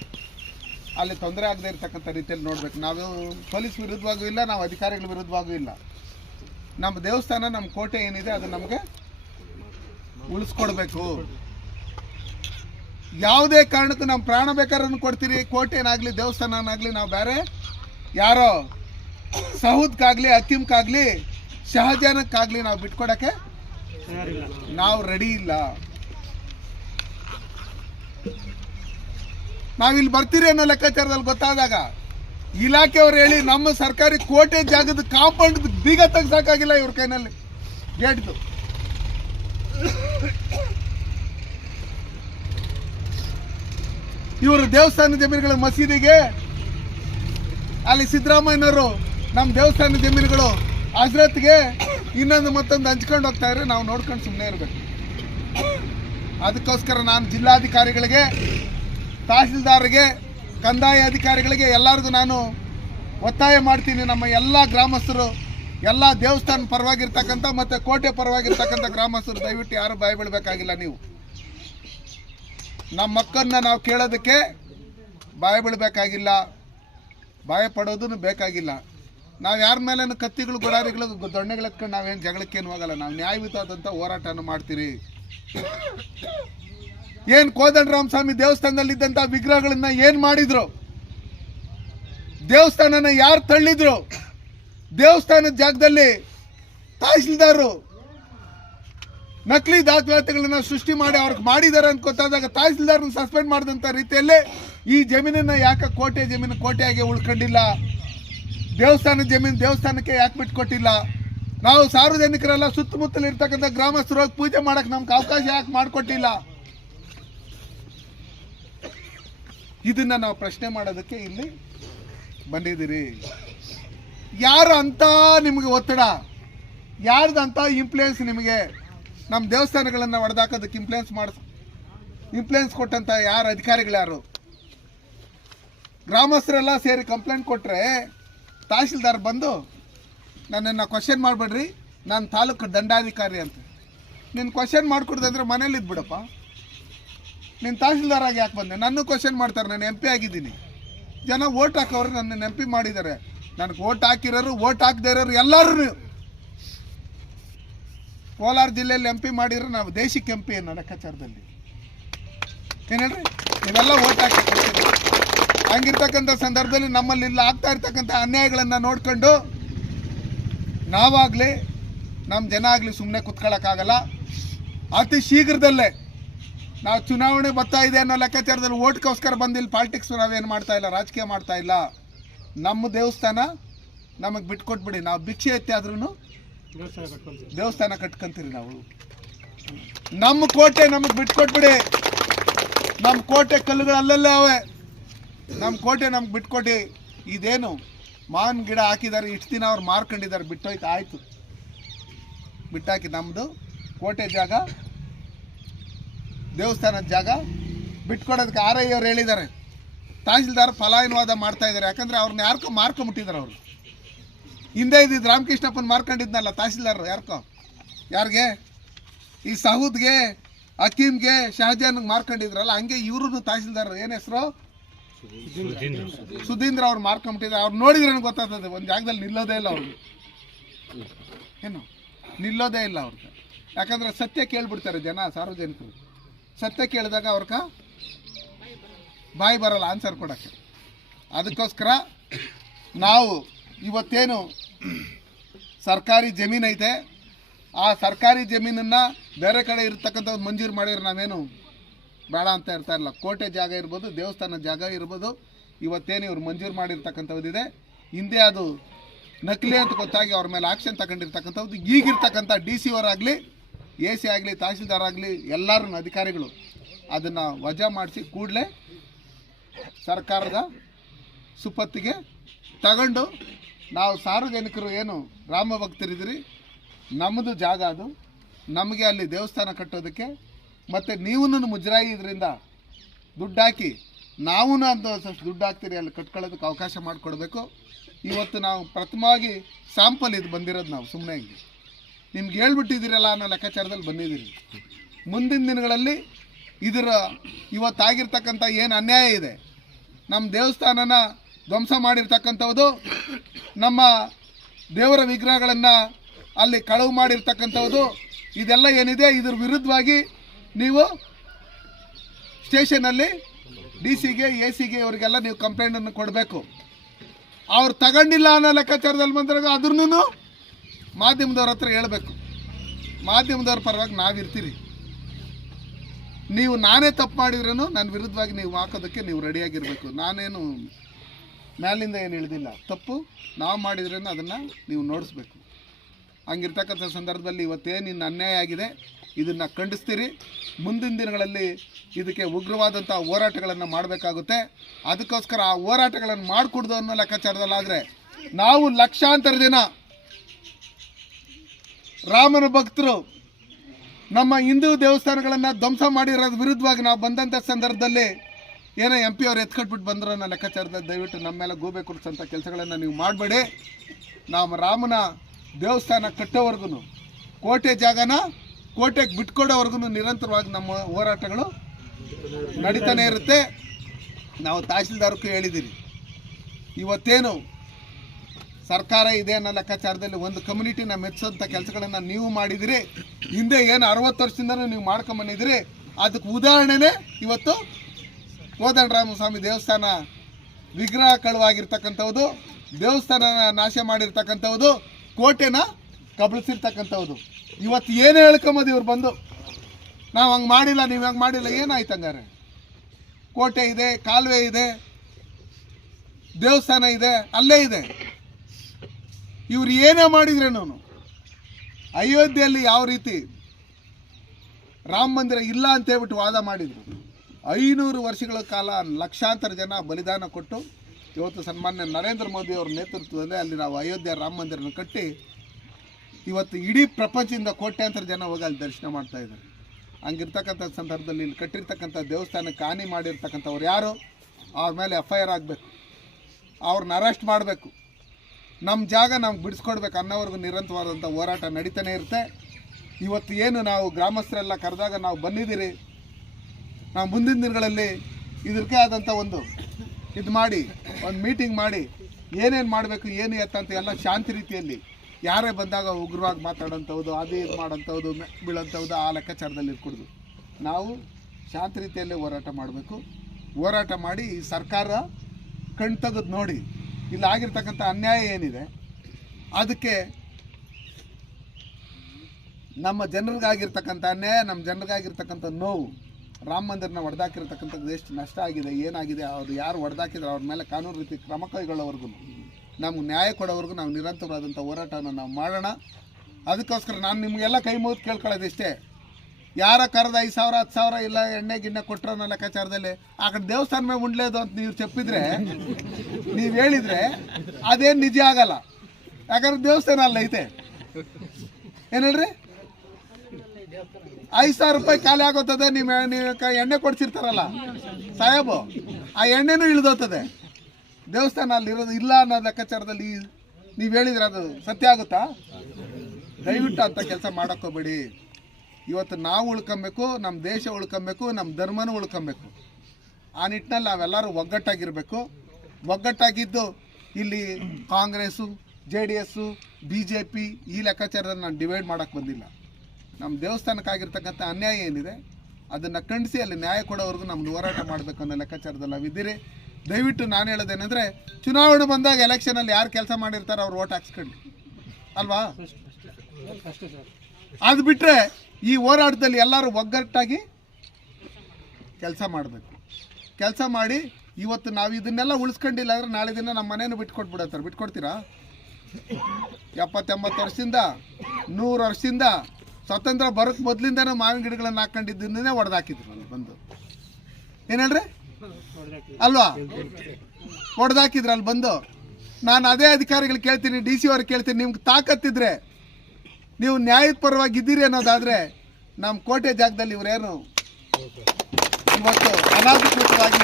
ಅಲ್ಲಿ ತೊಂದರೆ ಆಗದೆ ಇರತಕ್ಕಂಥ ರೀತಿಯಲ್ಲಿ ನೋಡಬೇಕು. ನಾವು ಪೊಲೀಸ್ ವಿರುದ್ಧವಾಗೂ ಇಲ್ಲ, ನಾವು ಅಧಿಕಾರಿಗಳ ವಿರುದ್ಧವಾಗೂ ಇಲ್ಲ. ನಮ್ಮ ದೇವಸ್ಥಾನ, ನಮ್ಮ ಕೋಟೆ ಏನಿದೆ, ಅದು ನಮಗೆ ಉಳಿಸ್ಕೊಡ್ಬೇಕು. ಯಾವುದೇ ಕಾರಣಕ್ಕೂ ನಮ್ಮ ಪ್ರಾಣ ಬೇಕಾದ್ರೂ ಕೊಡ್ತೀರಿ. ಕೋಟೆನಾಗಲಿ, ದೇವಸ್ಥಾನನಾಗಲಿ, ನಾವು ಬೇರೆ ಯಾರೋ ಸಹೂದ್ಕಾಗಲಿ ಹಕೀಮ್ಕಾಗಲಿ ಶಹಜಾನಕ್ಕಾಗಲಿ ನಾವು ಬಿಟ್ಕೊಡಕ್ಕೆ ನಾವು ರೆಡಿ ಇಲ್ಲ. ನಾವಿಲ್ಲಿ ಬರ್ತೀರಿ ಅನ್ನೋ ಲೆಕ್ಕಾಚಾರದಲ್ಲಿ ಗೊತ್ತಾದಾಗ ಇಲಾಖೆಯವ್ರು ಹೇಳಿ, ನಮ್ಮ ಸರ್ಕಾರಿ ಕೋಟೆ ಜಾಗದ ಕಾಂಪೌಂಡ್ ಬೀಗ ತೆಗ್ಸಾಕಾಗಿಲ್ಲ ಇವ್ರ ಕೈನಲ್ಲಿ. ಗೇಟ್ದು. ಇವರು ದೇವಸ್ಥಾನ ಜಮೀನುಗಳ ಮಸೀದಿಗೆ ಅಲ್ಲಿ ಸಿದ್ದರಾಮಯ್ಯನವರು ನಮ್ಮ ದೇವಸ್ಥಾನ ಜಮೀನುಗಳು ಹಜರತ್ಗೆ ಇನ್ನೊಂದು ಮತ್ತೊಂದು ಹಂಚ್ಕೊಂಡು ಹೋಗ್ತಾ ಇದ್ರೆ ನಾವು ನೋಡ್ಕೊಂಡು ಸುಮ್ಮನೆ ಇರಬೇಕು. ಅದಕ್ಕೋಸ್ಕರ ನಾನು ಜಿಲ್ಲಾಧಿಕಾರಿಗಳಿಗೆ, ತಹಸೀಲ್ದಾರ್ಗೆ, ಕಂದಾಯ ಅಧಿಕಾರಿಗಳಿಗೆ ಎಲ್ಲರಿಗೂ ನಾನು ಒತ್ತಾಯ ಮಾಡ್ತೀನಿ. ನಮ್ಮ ಎಲ್ಲ ಗ್ರಾಮಸ್ಥರು, ಎಲ್ಲ ದೇವಸ್ಥಾನ ಪರವಾಗಿರ್ತಕ್ಕಂಥ ಮತ್ತು ಕೋಟೆ ಪರವಾಗಿರ್ತಕ್ಕಂಥ ಗ್ರಾಮಸ್ಥರು ದಯವಿಟ್ಟು ಯಾರು ಬಾಯಿ ಬಿಡಬೇಕಾಗಿಲ್ಲ ನೀವು. ನಮ್ಮ ಮಕ್ಕಳನ್ನ ನಾವು ಕೇಳೋದಕ್ಕೆ ಬಾಯ ಬಿಡಬೇಕಾಗಿಲ್ಲ ಬಾಯ ಪಡೋದನ್ನು ಬೇಕಾಗಿಲ್ಲ. ನಾವು ಯಾರ ಮೇಲೇನು ಕತ್ತಿಗಳು, ಗುಡಾರಿಗಳು ದೊಣ್ಣೆಗಳಕ್ಕೆ ನಾವೇನು ಜಗಳಕ್ಕೇನು ಹೋಗಲ್ಲ. ನಾವು ನ್ಯಾಯಯುತವಾದಂಥ ಹೋರಾಟನ ಮಾಡ್ತೀರಿ. ಏನು ಕೋದಂಡರಾಮ ಸ್ವಾಮಿ ದೇವಸ್ಥಾನದಲ್ಲಿದ್ದಂಥ ವಿಗ್ರಹಗಳನ್ನ ಏನು ಮಾಡಿದ್ರು? ದೇವಸ್ಥಾನನ ಯಾರು ತಳ್ಳಿದ್ರು? ದೇವಸ್ಥಾನದ ಜಾಗದಲ್ಲಿ ತಹಸೀಲ್ದಾರು ನಕಲಿ ದಾಖಲಾತಿಗಳನ್ನ ಸೃಷ್ಟಿ ಮಾಡಿ ಅವ್ರಿಗೆ ಮಾಡಿದ್ದಾರೆ ಅಂತ ಗೊತ್ತಾದಾಗ ತಹಸೀಲ್ದಾರ್ನ ಸಸ್ಪೆಂಡ್ ಮಾಡಿದಂಥ ರೀತಿಯಲ್ಲೇ ಈ ಜಮೀನನ್ನ ಯಾಕೆ ಕೋಟೆ ಜಮೀನು ಕೋಟೆಯಾಗಿ ಉಳ್ಕೊಂಡಿಲ್ಲ? ದೇವಸ್ಥಾನ ಜಮೀನು ದೇವಸ್ಥಾನಕ್ಕೆ ಯಾಕೆ ಬಿಟ್ಕೊಟ್ಟಿಲ್ಲ ನಾವು ಸಾರ್ವಜನಿಕರೆಲ್ಲ ಸುತ್ತಮುತ್ತಲು ಇರ್ತಕ್ಕಂಥ ಗ್ರಾಮಸ್ಥರು ಹೋಗಿ ಪೂಜೆ ಮಾಡಕ್ಕೆ ನಮ್ಗೆ ಅವಕಾಶ ಯಾಕೆ ಮಾಡಿಕೊಟ್ಟಿಲ್ಲ? ಇದನ್ನ ನಾವು ಪ್ರಶ್ನೆ ಮಾಡೋದಕ್ಕೆ ಇಲ್ಲಿ ಬಂದಿದ್ದೀರಿ. ಯಾರು ಅಂತ ನಿಮಗೆ ಒತ್ತಡ? ಯಾರ್ದಂತ ಇಂಪ್ಲೂಯೆನ್ಸ್ ನಿಮಗೆ? ನಮ್ಮ ದೇವಸ್ಥಾನಗಳನ್ನು ಹೊಡೆದಾಕೋದಕ್ಕೆ ಇಂಪ್ಲೆನ್ಸ್ ಮಾಡಿಸ್ ಇಂಪ್ಲೆನ್ಸ್ ಕೊಟ್ಟಂತ ಯಾರು ಅಧಿಕಾರಿಗಳು ಯಾರು ಗ್ರಾಮಸ್ಥರೆಲ್ಲ ಸೇರಿ ಕಂಪ್ಲೇಂಟ್ ಕೊಟ್ಟರೆ ತಹಶೀಲ್ದಾರ್ ಬಂದು, ನನ್ನನ್ನು ಕ್ವಶನ್ ಮಾಡಬೇಡ್ರಿ, ನಾನು ತಾಲೂಕು ದಂಡಾಧಿಕಾರಿ ಅಂತ. ನೀನು ಕ್ವಶನ್ ಮಾಡಿಕೊಡ್ದಂದ್ರೆ ಮನೇಲಿ ಇದ್ಬಿಡಪ್ಪ. ನೀನು ತಹಶೀಲ್ದಾರಾಗಿ ಯಾಕೆ ಬಂದೆ? ನನ್ನ ಕ್ವಶನ್ ಮಾಡ್ತಾರೆ, ನಾನು ಎಂ ಪಿ ಆಗಿದ್ದೀನಿ. ಜನ ಓಟ್ ಹಾಕೋರು ನನ್ನ ಎಂ ಪಿ ಮಾಡಿದ್ದಾರೆ. ನನಗೆ ಓಟ್ ಹಾಕಿರೋರು ಓಟ್ ಹಾಕದೇ ಇರೋರು ಎಲ್ಲರೂ ಕೋಲಾರ ಜಿಲ್ಲೆಯಲ್ಲಿ ಎಂ ಪಿ ಮಾಡಿರೋ ನಾವು ದೇಶಕ್ಕೆ ಎಂ ಪಿ ಅನ್ನೋ ಲೆಕ್ಕಾಚಾರದಲ್ಲಿ? ಏನು ನೀವೆಲ್ಲ ಓಟ್ ಹಂಗಿರ್ತಕ್ಕಂಥ ಸಂದರ್ಭದಲ್ಲಿ ನಮ್ಮಲ್ಲಿ ಇಲ್ಲ, ಆಗ್ತಾ ಇರ್ತಕ್ಕಂಥ ಅನ್ಯಾಯಗಳನ್ನು ನೋಡ್ಕೊಂಡು ನಾವಾಗಲಿ ನಮ್ಮ ಜನ ಆಗಲಿ ಸುಮ್ಮನೆ ಕುತ್ಕೊಳ್ಳೋಕ್ಕಾಗಲ್ಲ ಅತಿ ಶೀಘ್ರದಲ್ಲೇ ನಾವು ಚುನಾವಣೆ ಬರ್ತಾ ಇದೆ ಅನ್ನೋ ಲೆಕ್ಕಾಚಾರದಲ್ಲಿ ಓಟ್ಗೋಸ್ಕರ ಬಂದಿಲ್ಲ, ಪಾಲಿಟಿಕ್ಸ್ ನಾವೇನು ಮಾಡ್ತಾ ಇಲ್ಲ, ರಾಜಕೀಯ ಮಾಡ್ತಾ ಇಲ್ಲ. ನಮ್ಮ ದೇವಸ್ಥಾನ ನಮಗೆ ಬಿಟ್ಕೊಟ್ಬಿಡಿ, ನಾವು ಭಿಕ್ಷೆ ಎತ್ತಿ ಆದ್ರೂ ದೇವಸ್ಥಾನ ಕಟ್ಕೊಂತೀರಿ ನಾವು. ನಮ್ಮ ಕೋಟೆ ನಮಗೆ ಬಿಟ್ಕೊಟ್ಬಿಡಿ. ನಮ್ಮ ಕೋಟೆ ಕಲ್ಲುಗಳು ಅಲ್ಲಲ್ಲೇ ಅವೆ. ನಮ್ಮ ಕೋಟೆ ನಮ್ಗೆ ಬಿಟ್ಕೊಟ್ಟು ಇದೇನು ಮಾವಿನ ಗಿಡ ಹಾಕಿದ್ದಾರೆ ಇಷ್ಟು ದಿನ ಅವ್ರು ಮಾರ್ಕೊಂಡಿದ್ದಾರೆ ಬಿಟ್ಟೋಯ್ತು, ಆಯಿತು. ಬಿಟ್ಟಾಕಿ ನಮ್ಮದು ಕೋಟೆ ಜಾಗ, ದೇವಸ್ಥಾನದ ಜಾಗ ಬಿಟ್ಕೊಡೋದಕ್ಕೆ ಆರ್ ಅವ್ರು ಹೇಳಿದ್ದಾರೆ ತಹಸೀಲ್ದಾರ್ ಫಲಾನುವಾದ ಮಾಡ್ತಾ ಇದ್ದಾರೆ ಯಾಕಂದ್ರೆ ಅವ್ರನ್ನ ಯಾರ್ಕೊ ಮಾರ್ಕೊಂಬಿಟ್ಟಿದ್ದಾರೆ ಅವರು. ಹಿಂದೆ ಇದ್ದಿದ್ದು ರಾಮಕೃಷ್ಣಪ್ಪನ ಮಾರ್ಕೊಂಡಿದ್ನಲ್ಲ ತಹಸೀಲ್ದಾರ್ ಯಾರ್ಕೋ? ಯಾರಿಗೆ? ಈ ಸಹೂದ್ಗೆ ಹಕೀಮ್ಗೆ ಶಹಜಾನ್ಗೆ ಮಾರ್ಕೊಂಡಿದ್ರಲ್ಲ, ಹಂಗೆ ಇವ್ರೂ ತಹಸೀಲ್ದಾರ್ ಏನು ಹೆಸರು? ಸುಧೀಂದ್ರ ಅವ್ರು ಮಾರ್ಕೊಂಬಿಟ್ಟಿದ್ದಾರೆ. ಅವ್ರು ನೋಡಿದ್ರೆ ನನಗೆ ಗೊತ್ತಾಗ್ತದೆ, ಒಂದು ಜಾಗದಲ್ಲಿ ನಿಲ್ಲೋದೇ ಇಲ್ಲ ಅವ್ರಿಗೆ ಏನು? ನಿಲ್ಲೋದೇ ಇಲ್ಲ ಅವ್ರಿಗೆ. ಯಾಕಂದ್ರೆ ಸತ್ಯ ಕೇಳ್ಬಿಡ್ತಾರೆ ಜನ, ಸಾರ್ವಜನಿಕರು. ಸತ್ಯ ಕೇಳಿದಾಗ ಅವ್ರಕ ಬಾಯಿ ಬರಲ್ಲ ಆನ್ಸರ್ ಕೊಡೋಕ್ಕೆ. ಅದಕ್ಕೋಸ್ಕರ ನಾವು ಇವತ್ತೇನು ಸರ್ಕಾರಿ ಜಮೀನು ಐತೆ. ಆ ಸರ್ಕಾರಿ ಜಮೀನನ್ನು ಬೇರೆ ಕಡೆ ಇರ್ತಕ್ಕಂಥ ಮಂಜೂರು ಮಾಡಿದ್ರೆ ನಾವೇನು ಬೇಡ ಅಂತ ಇರ್ತಾ ಇಲ್ಲ ಕೋಟೆ ಜಾಗ ಇರ್ಬೋದು, ದೇವಸ್ಥಾನ ಜಾಗ ಇರ್ಬೋದು. ಇವತ್ತೇನು ಇವ್ರು ಮಂಜೂರು ಮಾಡಿರ್ತಕ್ಕಂಥದ್ದಿದೆ ಹಿಂದೆ ಅದು ನಕಲಿ ಅಂತ ಗೊತ್ತಾಗಿ ಅವ್ರ ಮೇಲೆ ಆಕ್ಷನ್ ತಗೊಂಡಿರ್ತಕ್ಕಂಥದ್ದು ಈಗಿರ್ತಕ್ಕಂಥ ಡಿ ಸಿ ಅವರಾಗಲಿ ಎ ಸಿ ಆಗಲಿ ತಹಶೀಲ್ದಾರ್ ಆಗಲಿ ಎಲ್ಲರೂ ಅಧಿಕಾರಿಗಳು ಅದನ್ನು ವಜಾ ಮಾಡಿಸಿ ಕೂಡಲೇ ಸರ್ಕಾರದ ಸುಪತ್ತಿಗೆ ತಗೊಂಡು ನಾವು ಸಾರ್ವಜನಿಕರು ಏನು ರಾಮ ಭಕ್ತರಿದ್ದೀರಿ? ನಮ್ಮದು ಜಾಗ ಅದು. ನಮಗೆ ಅಲ್ಲಿ ದೇವಸ್ಥಾನ ಕಟ್ಟೋದಕ್ಕೆ. ಮತ್ತು ನೀವು ಮುಜರಾಯಿ ಇದರಿಂದ ದುಡ್ಡು ಹಾಕಿ ನಾವು ಅಂತ ಸ್ವಲ್ಪ ದುಡ್ಡು ಹಾಕ್ತೀರಿ, ಅಲ್ಲಿ ಕಟ್ಕೊಳ್ಳೋದಕ್ಕೆ ಅವಕಾಶ ಮಾಡಿಕೊಡ್ಬೇಕು. ಇವತ್ತು ನಾವು ಪ್ರಥಮವಾಗಿ ಸ್ಯಾಂಪಲ್ ಇದು ಬಂದಿರೋದು ನಾವು ಸುಮ್ಮನೆ ಹಿಂಗೆ. ನಿಮ್ಗೆ ಹೇಳ್ಬಿಟ್ಟಿದ್ದೀರಲ್ಲ ಅನ್ನೋ ಲೆಕ್ಕಾಚಾರದಲ್ಲಿ ಬಂದಿದ್ದೀರಿ. ಮುಂದಿನ ದಿನಗಳಲ್ಲಿ ಇದರ ಇವತ್ತಾಗಿರ್ತಕ್ಕಂಥ ಏನು ಅನ್ಯಾಯ ಇದೆ? ನಮ್ಮ ದೇವಸ್ಥಾನನ ಧ್ವಂಸ ಮಾಡಿರ್ತಕ್ಕಂಥದ್ದು ನಮ್ಮ ದೇವರ ವಿಗ್ರಹಗಳನ್ನು ಅಲ್ಲಿ ಕಳವು ಮಾಡಿರ್ತಕ್ಕಂಥದ್ದು ಇದೆಲ್ಲ ಏನಿದೆ? ಇದ್ರ ವಿರುದ್ಧವಾಗಿ ನೀವು ಸ್ಟೇಷನಲ್ಲಿ ಡಿ ಸಿಗೆ ಎ ಸಿಗೆ ಇವರಿಗೆಲ್ಲ ನೀವು ಕಂಪ್ಲೇಂಟನ್ನು ಕೊಡಬೇಕು. ಅವ್ರು ತಗೊಂಡಿಲ್ಲ ಅನ್ನೋ ಲೆಕ್ಕಾಚಾರದಲ್ಲಿ ಬಂದಾಗ ಅದ್ರೂ ಮಾಧ್ಯಮದವ್ರ ಹತ್ರ ಹೇಳಬೇಕು. ಮಾಧ್ಯಮದವ್ರ ಪರವಾಗಿ ನಾವಿರ್ತೀರಿ. ನೀವು ನಾನೇ ತಪ್ಪು ಮಾಡಿದ್ರೂ ನನ್ನ ವಿರುದ್ಧವಾಗಿ ನೀವು ಹಾಕೋದಕ್ಕೆ ನೀವು ರೆಡಿಯಾಗಿರಬೇಕು ನಾನೇನು ಮ್ಯಾಲಿಂದ ಏನು ಇಳಿದಿಲ್ಲ ತಪ್ಪು. ನಾವು ಮಾಡಿದ್ರಿಂದ ಅದನ್ನು ನೀವು ನೋಡಿಸ್ಬೇಕು. ಹಂಗಿರ್ತಕ್ಕಂಥ ಸಂದರ್ಭದಲ್ಲಿ ಇವತ್ತೇನು ಇನ್ನು ಅನ್ಯಾಯ ಆಗಿದೆ, ಇದನ್ನು ಖಂಡಿಸ್ತೀರಿ. ಮುಂದಿನ ದಿನಗಳಲ್ಲಿ ಇದಕ್ಕೆ ಉಗ್ರವಾದಂಥ ಹೋರಾಟಗಳನ್ನು ಮಾಡಬೇಕಾಗುತ್ತೆ. ಅದಕ್ಕೋಸ್ಕರ ಆ ಹೋರಾಟಗಳನ್ನು ಮಾಡಿಕೊಡ್ದು ಅನ್ನೋ ಲೆಕ್ಕಾಚಾರದಲ್ಲಾದರೆ ನಾವು ಲಕ್ಷಾಂತರ ದಿನ ರಾಮನ ಭಕ್ತರು ನಮ್ಮ ಹಿಂದೂ ದೇವಸ್ಥಾನಗಳನ್ನು ಧ್ವಂಸ ಮಾಡಿರೋದ್ರ ವಿರುದ್ಧವಾಗಿ ನಾವು ಬಂದಂಥ ಸಂದರ್ಭದಲ್ಲಿ ಏನೋ ಎಂ ಪಿ ಅವ್ರು ಎತ್ಕಟ್ಬಿಟ್ಟು ಬಂದ್ರ ಅನ್ನೋ ಲೆಕ್ಕಾಚಾರದಲ್ಲಿ ದಯವಿಟ್ಟು ನಮ್ಮ ಮೇಲೆ ಗೂಬೆ ಕೊಡಿಸೋಂಥ ಕೆಲಸಗಳನ್ನು ನೀವು ಮಾಡಬೇಡಿ. ನಾವು ರಾಮನ ದೇವಸ್ಥಾನ ಕಟ್ಟೋವರೆಗೂ ಕೋಟೆ ಜಾಗನ ಕೋಟೆಗೆ ಬಿಟ್ಕೊಡೋವರೆಗೂ ನಿರಂತರವಾಗಿ ನಮ್ಮ ಹೋರಾಟಗಳು ನಡೀತಾನೆ ಇರುತ್ತೆ. ನಾವು ತಹಶೀಲ್ದಾರಕ್ಕೂ ಹೇಳಿದ್ದೀರಿ. ಇವತ್ತೇನು ಸರ್ಕಾರ ಇದೆ ಅನ್ನೋ ಲೆಕ್ಕಾಚಾರದಲ್ಲಿ ಒಂದು ಕಮ್ಯುನಿಟಿನ ಮೆಚ್ಚೋಂಥ ಕೆಲಸಗಳನ್ನು ನೀವು ಮಾಡಿದಿರಿ ಹಿಂದೆ ಏನು ಅರವತ್ತು ವರ್ಷದಿಂದನೂ ನೀವು ಮಾಡ್ಕೊಂಬಂದಿದ್ದೀರಿ. ಅದಕ್ಕೆ ಉದಾಹರಣೆನೇ ಇವತ್ತು ಕೋದಂಡರಾಮಸ್ವಾಮಿ ದೇವಸ್ಥಾನ ವಿಗ್ರಹ ಕಳುವಾಗಿರ್ತಕ್ಕಂಥವ್ದು, ದೇವಸ್ಥಾನನ ನಾಶ ಮಾಡಿರ್ತಕ್ಕಂಥವ್ದು, ಕೋಟೆನ ಕಬಳಿಸಿರ್ತಕ್ಕಂಥವ್ದು. ಇವತ್ತು ಏನು ಹೇಳ್ಕೊಂಬೋದು ಇವ್ರು ಬಂದು, ನಾವು ಹಂಗೆ ಮಾಡಿಲ್ಲ, ನೀವು ಹಂಗೆ ಮಾಡಿಲ್ಲ, ಏನಾಯ್ತು ಹಂಗಾರೆ? ಕೋಟೆ ಇದೆ, ಕಾಲುವೆ ಇದೆ, ದೇವಸ್ಥಾನ ಇದೆ, ಅಲ್ಲೇ ಇದೆ. ಇವ್ರು ಏನೇ ಮಾಡಿದ್ರೇನು ಅಯೋಧ್ಯೆಯಲ್ಲಿ ಯಾವ ರೀತಿ ರಾಮ ಮಂದಿರ ಇಲ್ಲ ಅಂತ ಹೇಳ್ಬಿಟ್ಟು ವಾದ ಮಾಡಿದರು. ಐನೂರು ವರ್ಷಗಳ ಕಾಲ ಲಕ್ಷಾಂತರ ಜನ ಬಲಿದಾನ ಕೊಟ್ಟು ಇವತ್ತು ಸನ್ಮಾನ್ಯ ನರೇಂದ್ರ ಮೋದಿ ಅವರ ನೇತೃತ್ವದಲ್ಲಿ ಅಲ್ಲಿ ನಾವು ಅಯೋಧ್ಯೆ ರಾಮ ಮಂದಿರನ ಕಟ್ಟಿ ಇವತ್ತು ಇಡೀ ಪ್ರಪಂಚದಿಂದ ಕೋಟ್ಯಾಂತರ ಜನ ಹೋಗಿ ಅಲ್ಲಿ ದರ್ಶನ ಮಾಡ್ತಾ ಇದ್ದಾರೆ. ಹಂಗಿರ್ತಕ್ಕಂಥ ಸಂದರ್ಭದಲ್ಲಿ ಇಲ್ಲಿ ಕಟ್ಟಿರ್ತಕ್ಕಂಥ ದೇವಸ್ಥಾನಕ್ಕೆ ಹಾನಿ ಮಾಡಿರ್ತಕ್ಕಂಥವ್ರು ಯಾರು? ಅವ್ರ ಮೇಲೆ ಎಫ್ ಐ ಆರ್ ಆಗಬೇಕು. ಅವ್ರನ್ನ ಅರೆಸ್ಟ್ ಮಾಡಬೇಕು. ನಮ್ಮ ಜಾಗ ನಮ್ಗೆ ಬಿಡಿಸ್ಕೊಡ್ಬೇಕು ಅನ್ನೋವರೆಗೂ ನಿರಂತರವಾದಂಥ ಹೋರಾಟ ನಡೀತಾನೆ ಇರುತ್ತೆ. ಇವತ್ತು ಏನು ನಾವು ಗ್ರಾಮಸ್ಥರೆಲ್ಲ ಕರೆದಾಗ ನಾವು ಬಂದಿದ್ದೀರಿ? ನಾವು ಮುಂದಿನ ದಿನಗಳಲ್ಲಿ ಇದಕ್ಕೆ ಆದಂಥ ಒಂದು ಇದು ಮಾಡಿ, ಒಂದು ಮೀಟಿಂಗ್ ಮಾಡಿ, ಏನೇನು ಮಾಡಬೇಕು, ಏನು ಎತ್ತ ಅಂತ ಎಲ್ಲ ಶಾಂತಿ ರೀತಿಯಲ್ಲಿ ಯಾರೇ ಬಂದಾಗ ಉಗ್ರವಾಗಿ ಮಾತಾಡೋಂಥವ್ದು, ಅದು ಇದು ಮಾಡೋಂಥವ್ದು ಬೀಳೋಂಥವ್ದು ಆ ಲೆಕ್ಕಾಚಾರದಲ್ಲಿ ಇರ್ಕೊಡ್ದು ನಾವು ಶಾಂತಿ ರೀತಿಯಲ್ಲೇ ಹೋರಾಟ ಮಾಡಬೇಕು. ಹೋರಾಟ ಮಾಡಿ ಈ ಸರ್ಕಾರ ಕಣ್ ತೆಗೆದು ನೋಡಿ, ಇಲ್ಲಿ ಆಗಿರ್ತಕ್ಕಂಥ ಅನ್ಯಾಯ ಏನಿದೆ, ಅದಕ್ಕೆ ನಮ್ಮ ಜನರಿಗಾಗಿರ್ತಕ್ಕಂಥ ಅನ್ಯಾಯ, ನಮ್ಮ ಜನರಿಗಾಗಿರ್ತಕ್ಕಂಥ ನೋವು ರಾಮ ಮಂದಿರನ ಒಡೆದಾಕಿರ್ತಕ್ಕಂಥದ್ದು ಎಷ್ಟು ನಷ್ಟ ಆಗಿದೆ, ಏನಾಗಿದೆ ಅವ್ರು ಯಾರು ಒಡೆದಾಕಿದ್ರು ಅವ್ರ ಮೇಲೆ ಕಾನೂನು ರೀತಿ ಕ್ರಮ ಕೈಗೊಳ್ಳೋವರೆಗೂ ನಮ್ಗೆ ನ್ಯಾಯ ಕೊಡೋವರೆಗೂ ನಾವು ನಿರಂತರವಾದಂಥ ಹೋರಾಟವನ್ನು ನಾವು ಮಾಡೋಣ. ಅದಕ್ಕೋಸ್ಕರ ನಾನು ನಿಮಗೆಲ್ಲ ಕೈ ಮುಗಿದು ಕೇಳ್ಕೊಳ್ಳೋದು ಇಷ್ಟೇ. ಯಾರ ಕರೆದ ಐದು ಸಾವಿರ, ಹತ್ತು ಸಾವಿರ ಇಲ್ಲ, ಎಣ್ಣೆ, ಗಿಣ್ಣೆ ಕೊಟ್ಟರು ಅನ್ನೋ ಲೆಕ್ಕಾಚಾರದಲ್ಲಿ ಆ ಕಡೆ ದೇವಸ್ಥಾನ ಮೇಲೆ ಉಂಡ್ಲೇದು ಅಂತ ನೀವು ಚೆಪ್ಪಿದ್ರೆ ನೀವು ಹೇಳಿದರೆ ಅದೇನು ನಿಜ ಆಗಲ್ಲ. ಯಾಕಂದ್ರೆ ದೇವಸ್ಥಾನ ಅಲ್ಲ ಐತೆ ಏನು ಹೇಳ್ರಿ? ಐದು ಸಾವಿರ ರೂಪಾಯಿ ಖಾಲಿ ಆಗೋತದೆ, ನೀವು ನೀವು ಎಣ್ಣೆ ಕೊಡ್ಸಿರ್ತಾರಲ್ಲ? ಸಾಹೇಬು, ಆ ಎಣ್ಣೆನೂ ಇಳಿದೋಗ್ತದೆ. ದೇವಸ್ಥಾನ ಅಲ್ಲಿ ಇರೋದು ಇಲ್ಲ ಅನ್ನೋ ಲೆಕ್ಕಾಚಾರದಲ್ಲಿ ನೀವು ಹೇಳಿದ್ರೆ ಅದು ಸತ್ಯ ಆಗುತ್ತಾ? ದಯವಿಟ್ಟು ಅಂತ ಕೆಲಸ ಮಾಡೋಕ್ಕೋಬೇಡಿ ಇವತ್ತು ನಾವು ಉಳ್ಕೊಬೇಕು ನಮ್ಮ ದೇಶ ಉಳ್ಕೊಬೇಕು ನಮ್ಮ ಧರ್ಮನೂ ಉಳ್ಕೊಬೇಕು. ಆ ನಿಟ್ಟಿನಲ್ಲಿ ನಾವೆಲ್ಲರೂ ಒಗ್ಗಟ್ಟಾಗಿರಬೇಕು. ಒಗ್ಗಟ್ಟಾಗಿದ್ದು ಇಲ್ಲಿ Congress, J D S, B J P ಈ ಲೆಕ್ಕಾಚಾರದಲ್ಲಿ ನಾನು ಡಿವೈಡ್ ಮಾಡೋಕ್ಕೆ ಬಂದಿಲ್ಲ. ನಮ್ಮ ದೇವಸ್ಥಾನಕ್ಕಾಗಿರ್ತಕ್ಕಂಥ ಅನ್ಯಾಯ ಏನಿದೆ, ಅದನ್ನು ಖಂಡಿಸಿ ಅಲ್ಲಿ ನ್ಯಾಯ ಕೊಡೋವರೆಗೂ ನಮ್ದು ಹೋರಾಟ ಮಾಡಬೇಕು ಅನ್ನೋ ಲೆಕ್ಕಾಚಾರದಲ್ಲಿ ನಾವಿದ್ದೀರಿ. ದಯವಿಟ್ಟು ನಾನು ಹೇಳೋದೇನೆಂದರೆ, ಚುನಾವಣೆ ಬಂದಾಗ ಎಲೆಕ್ಷನಲ್ಲಿ ಯಾರು ಕೆಲಸ ಮಾಡಿರ್ತಾರೆ ಅವ್ರು ಓಟ್ ಹಾಕ್ಸ್ಕೊಂಡು ಅಲ್ವಾ? ಅದು ಬಿಟ್ಟರೆ ಈ ಹೋರಾಟದಲ್ಲಿ ಎಲ್ಲರೂ ಒಗ್ಗಟ್ಟಾಗಿ ಕೆಲಸ ಮಾಡಬೇಕು. ಕೆಲಸ ಮಾಡಿ ಇವತ್ತು ನಾವು ಇದನ್ನೆಲ್ಲ ಉಳಿಸ್ಕೊಂಡಿಲ್ಲ ಅಂದರೆ ನಾಳೆ ದಿನ ನಮ್ಮ ಮನೇನು ಬಿಟ್ಕೊಟ್ಬಿಡತ್ತಾರೆ. ಬಿಟ್ಕೊಡ್ತೀರಾ? ಎಪ್ಪತ್ತೆಂಬತ್ತು ವರ್ಷದಿಂದ, ನೂರು ವರ್ಷದಿಂದ ಸ್ವತಂತ್ರ ಬರೋಕ್ಕೆ ಮೊದಲಿಂದನೇ ಮಾವಿನ ಗಿಡಗಳನ್ನು ಹಾಕೊಂಡಿದ್ದನ್ನೇ ಒಡೆದಾಕಿದ್ರು ಅಲ್ಲಿ ಬಂದು. ಏನು ಹೇಳ್ರಿ? ಅಲ್ವಾ? ಹೊಡೆದಾಕಿದ್ರು ಅಲ್ಲಿ ಬಂದು. ನಾನು ಅದೇ ಅಧಿಕಾರಿಗಳು ಕೇಳ್ತೀನಿ, ಡಿ ಸಿ ಅವ್ರಿಗೆ ಕೇಳ್ತೀನಿ, ನಿಮ್ಗೆ ತಾಕತ್ತಿದ್ರೆ, ನೀವು ನ್ಯಾಯದ ಪರವಾಗಿ ಇದ್ದೀರಿ ಅನ್ನೋದಾದರೆ ನಮ್ಮ ಕೋಟೆ ಜಾಗದಲ್ಲಿ ಇವರೇನು? ಇವತ್ತು ಅನಾಧಿಕೃತವಾಗಿ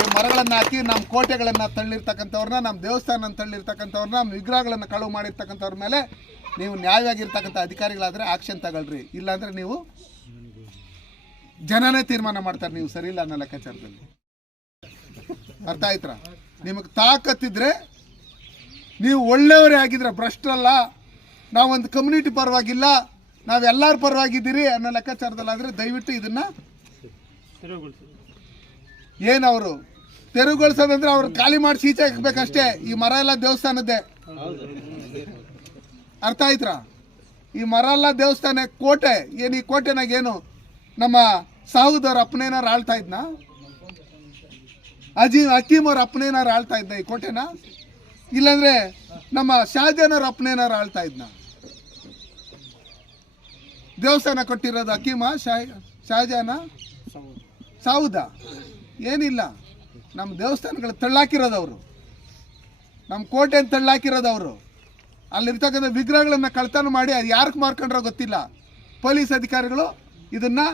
ಈ ಮರಗಳನ್ನು ಹಾಕಿ ನಮ್ಮ ಕೋಟೆಗಳನ್ನು ತಳ್ಳಿರ್ತಕ್ಕಂಥವ್ರನ್ನ, ನಮ್ಮ ದೇವಸ್ಥಾನ ತಳ್ಳಿರ್ತಕ್ಕಂಥವ್ರನ್ನ, ನಮ್ಮ ವಿಗ್ರಹಗಳನ್ನು ಕಳುವು ಮಾಡಿರ್ತಕ್ಕಂಥವ್ರ ಮೇಲೆ ನೀವು ನ್ಯಾಯವಾಗಿರ್ತಕ್ಕಂಥ ಅಧಿಕಾರಿಗಳಾದರೆ ಆಕ್ಷನ್ ತಗೊಳ್ರಿ. ಇಲ್ಲಾಂದರೆ ನೀವು ಜನನೇ ತೀರ್ಮಾನ ಮಾಡ್ತಾರೆ ನೀವು ಸರಿ ಇಲ್ಲ ಅನ್ನೋ ಲೆಕ್ಕಾಚಾರದಲ್ಲಿ. ಅರ್ಥ ಆಯ್ತರ ನಿಮಗೆ ತಾಕತ್ತಿದ್ರೆ ನೀವು ಒಳ್ಳೆಯವರೇ ಆಗಿದ್ರೆ ಭ್ರಷ್ಟರಲ್ಲ, ನಾವೊಂದು ಕಮ್ಯುನಿಟಿ ಪರವಾಗಿಲ್ಲ, ನಾವೆಲ್ಲರ ಪರವಾಗಿದ್ದೀರಿ ಅನ್ನೋ ಲೆಕ್ಕಾಚಾರದಲ್ಲಾದರೆ ದಯವಿಟ್ಟು ಇದನ್ನು ಏನವರು ತೆರವುಗೊಳಿಸೋದಂದ್ರೆ ಅವ್ರು ಖಾಲಿ ಮಾಡಿ ಈಚೆ ಹಾಕ್ಬೇಕಷ್ಟೇ. ಈ ಮರ ಎಲ್ಲ ದೇವಸ್ಥಾನದ್ದೇ. ಅರ್ಥ ಆಯ್ತಾ ಈ ಮರ ಎಲ್ಲ ದೇವಸ್ಥಾನ ಕೋಟೆ. ಏನು ಈ ಕೋಟೆನಾಗ ಏನು? ನಮ್ಮ ಸಾವುದವ್ರ ಅಪ್ಪನೇನಾರು ಆಳ್ತಾ ಇದ್ನ? ಅಜಿ ಹಕೀಮ್ ಅವ್ರ ಅಪ್ಪನೇನಾರು ಆಳ್ತಾ ಇದ್ನ ಈ ಕೋಟೆನ? ಇಲ್ಲಾಂದ್ರೆ ನಮ್ಮ ಶಾಜಾನ್ ಅಪ್ಪನೇನಾರು ಆಳ್ತಾ ಇದ್ನ? ದೇವಸ್ಥಾನ ಕೊಟ್ಟಿರೋದು ಹಕೀಮ ಶಾ ಶಾಜಾನ? ಸಾವುದ ಏನಿಲ್ಲ. ನಮ್ಮ ದೇವಸ್ಥಾನಗಳು ತಳ್ಳಾಕಿರೋದವರು. ಅವರು ನಮ್ಮ ಕೋಟೆಯನ್ನು ತಳ್ಳಾಕಿರೋದವರು. ಅವರು ಅಲ್ಲಿರ್ತಕ್ಕಂಥ ವಿಗ್ರಹಗಳನ್ನು ಕಳ್ತನ ಮಾಡಿ ಅದು ಯಾರಕ್ಕೆ ಮಾರ್ಕೊಂಡ್ರೋ ಗೊತ್ತಿಲ್ಲ. ಪೊಲೀಸ್ ಅಧಿಕಾರಿಗಳು ಇದನ್ನು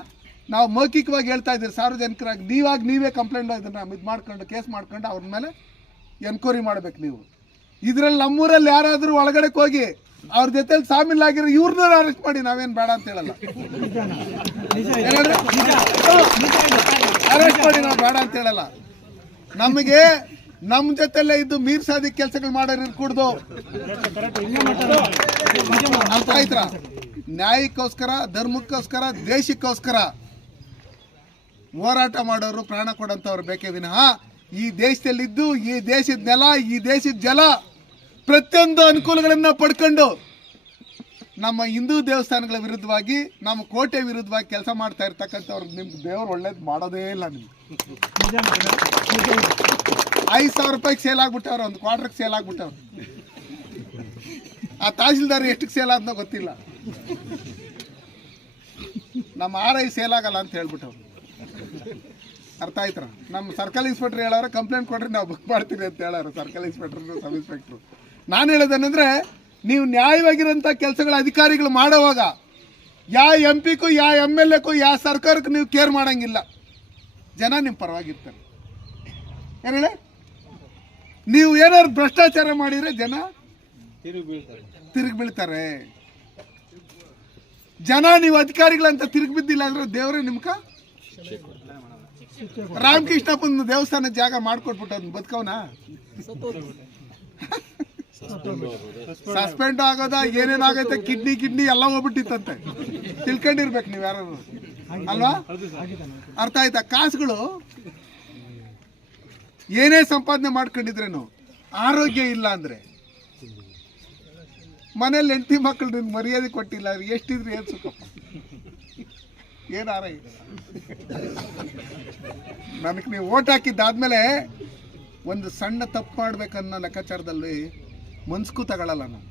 ನಾವು ಮೌಖಿಕವಾಗಿ ಹೇಳ್ತಾ ಇದ್ದೀವಿ ಸಾರ್ವಜನಿಕರಾಗಿ ನೀವಾಗಿ ನೀವೇ ಕಂಪ್ಲೇಂಟ್ ಇದನ್ನು ಇದು ಮಾಡ್ಕೊಂಡು ಕೇಸ್ ಮಾಡ್ಕೊಂಡು ಅವ್ರ ಮೇಲೆ ಎನ್ಕ್ವೈರಿ ಮಾಡಬೇಕು ನೀವು. ಇದರಲ್ಲಿ ನಮ್ಮೂರಲ್ಲಿ ಯಾರಾದರೂ ಒಳಗಡೆ ಹೋಗಿ ಅವ್ರ ಜೊತೆಲಿ ಸಾಮಿಲ್ ಆಗಿರೋ ಇವ್ರನ್ನ ಅರೆಸ್ಟ್ ಮಾಡಿ ನಾವೇನು ಬೇಡ ಅಂತ ಹೇಳಲ್ಲ. ಅರೆಸ್ಟ್ ಮಾಡಿ ನಾವು ಬೇಡ ಅಂತ ಹೇಳಲ್ಲ. ನಮಗೆ ನಮ್ಮ ಜೊತೆಲ್ಲೇ ಇದ್ದು ಮೀರ್ ಸಾದಿ ಕೆಲಸಗಳು ಮಾಡೋರು ಅರ್ಥ ನ್ಯಾಯಕ್ಕೋಸ್ಕರ, ಧರ್ಮಕ್ಕೋಸ್ಕರ, ದೇಶಕ್ಕೋಸ್ಕರ ಹೋರಾಟ ಮಾಡೋರು ಪ್ರಾಣ ಕೊಡಂತವ್ರು ಬೇಕೇ ವಿನಃ ಈ ದೇಶದಲ್ಲಿದ್ದು ಈ ದೇಶದ ನೆಲ, ಈ ದೇಶದ ಜಲ ಪ್ರತಿಯೊಂದು ಅನುಕೂಲಗಳನ್ನ ಪಡ್ಕೊಂಡು ನಮ್ಮ ಹಿಂದೂ ದೇವಸ್ಥಾನಗಳ ವಿರುದ್ಧವಾಗಿ, ನಮ್ಮ ಕೋಟೆ ವಿರುದ್ಧವಾಗಿ ಕೆಲಸ ಮಾಡ್ತಾ ಇರ್ತಕ್ಕಂಥವ್ರು ನಿಮ್ಗೆ ದೇವ್ರು ಒಳ್ಳೇದು ಮಾಡೋದೇ ಇಲ್ಲ ನಿಮ್ಗೆ. ಐದು ಸಾವಿರ ರೂಪಾಯಿಗೆ ಸೇಲ್ ಆಗ್ಬಿಟ್ಟವ್ರು, ಒಂದು ಕ್ವಾರ್ಟರ್ಗೆ ಸೇಲ್ ಆಗ್ಬಿಟ್ಟವ್ರು. ಆ ತಹಸೀಲ್ದಾರ್ ಎಷ್ಟಕ್ಕೆ ಸೇಲ್ ಆದ್ನೋ ಗೊತ್ತಿಲ್ಲ. ನಮ್ಮ ಆರ್ ಐ ಸೇಲ್ ಆಗಲ್ಲ ಅಂತ ಹೇಳ್ಬಿಟ್ಟವ್ರು. ಅರ್ಥ ಆಯ್ತರ ನಮ್ಮ ಸರ್ಕಲ್ ಇನ್ಸ್ಪೆಕ್ಟರ್ ಹೇಳೋರು ಕಂಪ್ಲೇಂಟ್ ಕೊಡ್ರಿ, ನಾವು ಬುಕ್ ಮಾಡ್ತೀವಿ ಅಂತ ಹೇಳೋರು ಸರ್ಕಲ್ ಇನ್ಸ್ಪೆಕ್ಟರ್ ಸಬ್ ಇನ್ಸ್ಪೆಕ್ಟ್ರು ನಾನು ಹೇಳೋದೇನೆಂದ್ರೆ ನೀವು ನ್ಯಾಯವಾಗಿರೋಂಥ ಕೆಲಸಗಳ ಅಧಿಕಾರಿಗಳು ಮಾಡೋವಾಗ ಯಾವ ಎಂ ಪಿಗೂ ಯಾವ ಎಂ ಎಲ್ ಎಕ್ಕೂ ಯಾವ ಸರ್ಕಾರಕ್ಕೂ ನೀವು ಕೇರ್ ಮಾಡೋಂಗಿಲ್ಲ. ಜನ ನಿಮ್ಮ ಪರವಾಗಿರ್ತಾರೆ. ಏನೇಳೆ ನೀವು ಏನಾದ್ರು ಭ್ರಷ್ಟಾಚಾರ ಮಾಡಿದ್ರೆ ಜನ ತಿರುಗಿ ಬೀಳ್ತಾರೆ. ಜನ ನೀವು ಅಧಿಕಾರಿಗಳಂತ ತಿರುಗಿ ಬಿದ್ದಿಲ್ಲ ಅಂದ್ರೆ ದೇವರೇ ನಿಮ್ಕ ರಾಮಕೃಷ್ಣಪ್ಪನ ದೇವಸ್ಥಾನ ಜಾಗ ಮಾಡ್ಕೊಟ್ಬಿಟ್ಟು ಅದನ್ನ ಬದುಕವನ ಸಸ್ಪೆಂಡ್ ಆಗೋದ ಏನೇನಾಗೈತೆ ಕಿಡ್ನಿ ಕಿಡ್ನಿ ಎಲ್ಲ ಹೋಗ್ಬಿಟ್ಟಿತ್ತಂತೆ. ತಿಳ್ಕೊಂಡಿರ್ಬೇಕು ನೀವು ಯಾರು ಅಲ್ವಾ? ಅರ್ಥ ಆಯ್ತಾ? ಕಾಸುಗಳು ಏನೇ ಸಂಪಾದನೆ ಮಾಡ್ಕೊಂಡಿದ್ರೇನು, ಆರೋಗ್ಯ ಇಲ್ಲ ಅಂದ್ರೆ. ಮನೇಲಿ ಹೆಂಡತಿ ಮಕ್ಕಳು ನಿನ್ ಮರ್ಯಾದೆ ಕೊಟ್ಟಿಲ್ಲ ಎಷ್ಟಿದ್ರೆ ಏನ್ ಸುಖಪ್ಪ ಏನ್ ಆರ ನನಗೆ ನೀವು ಓಟ್ ಹಾಕಿದ್ದಾದ್ಮೇಲೆ ಒಂದು ಸಣ್ಣ ತಪ್ಪು ಮಾಡ್ಬೇಕನ್ನೋ ಲೆಕ್ಕಾಚಾರದಲ್ಲಿ ಮನ್ಸ್ಗೂ ತಗೊಳ್ಳಲ್ಲ ನಾನು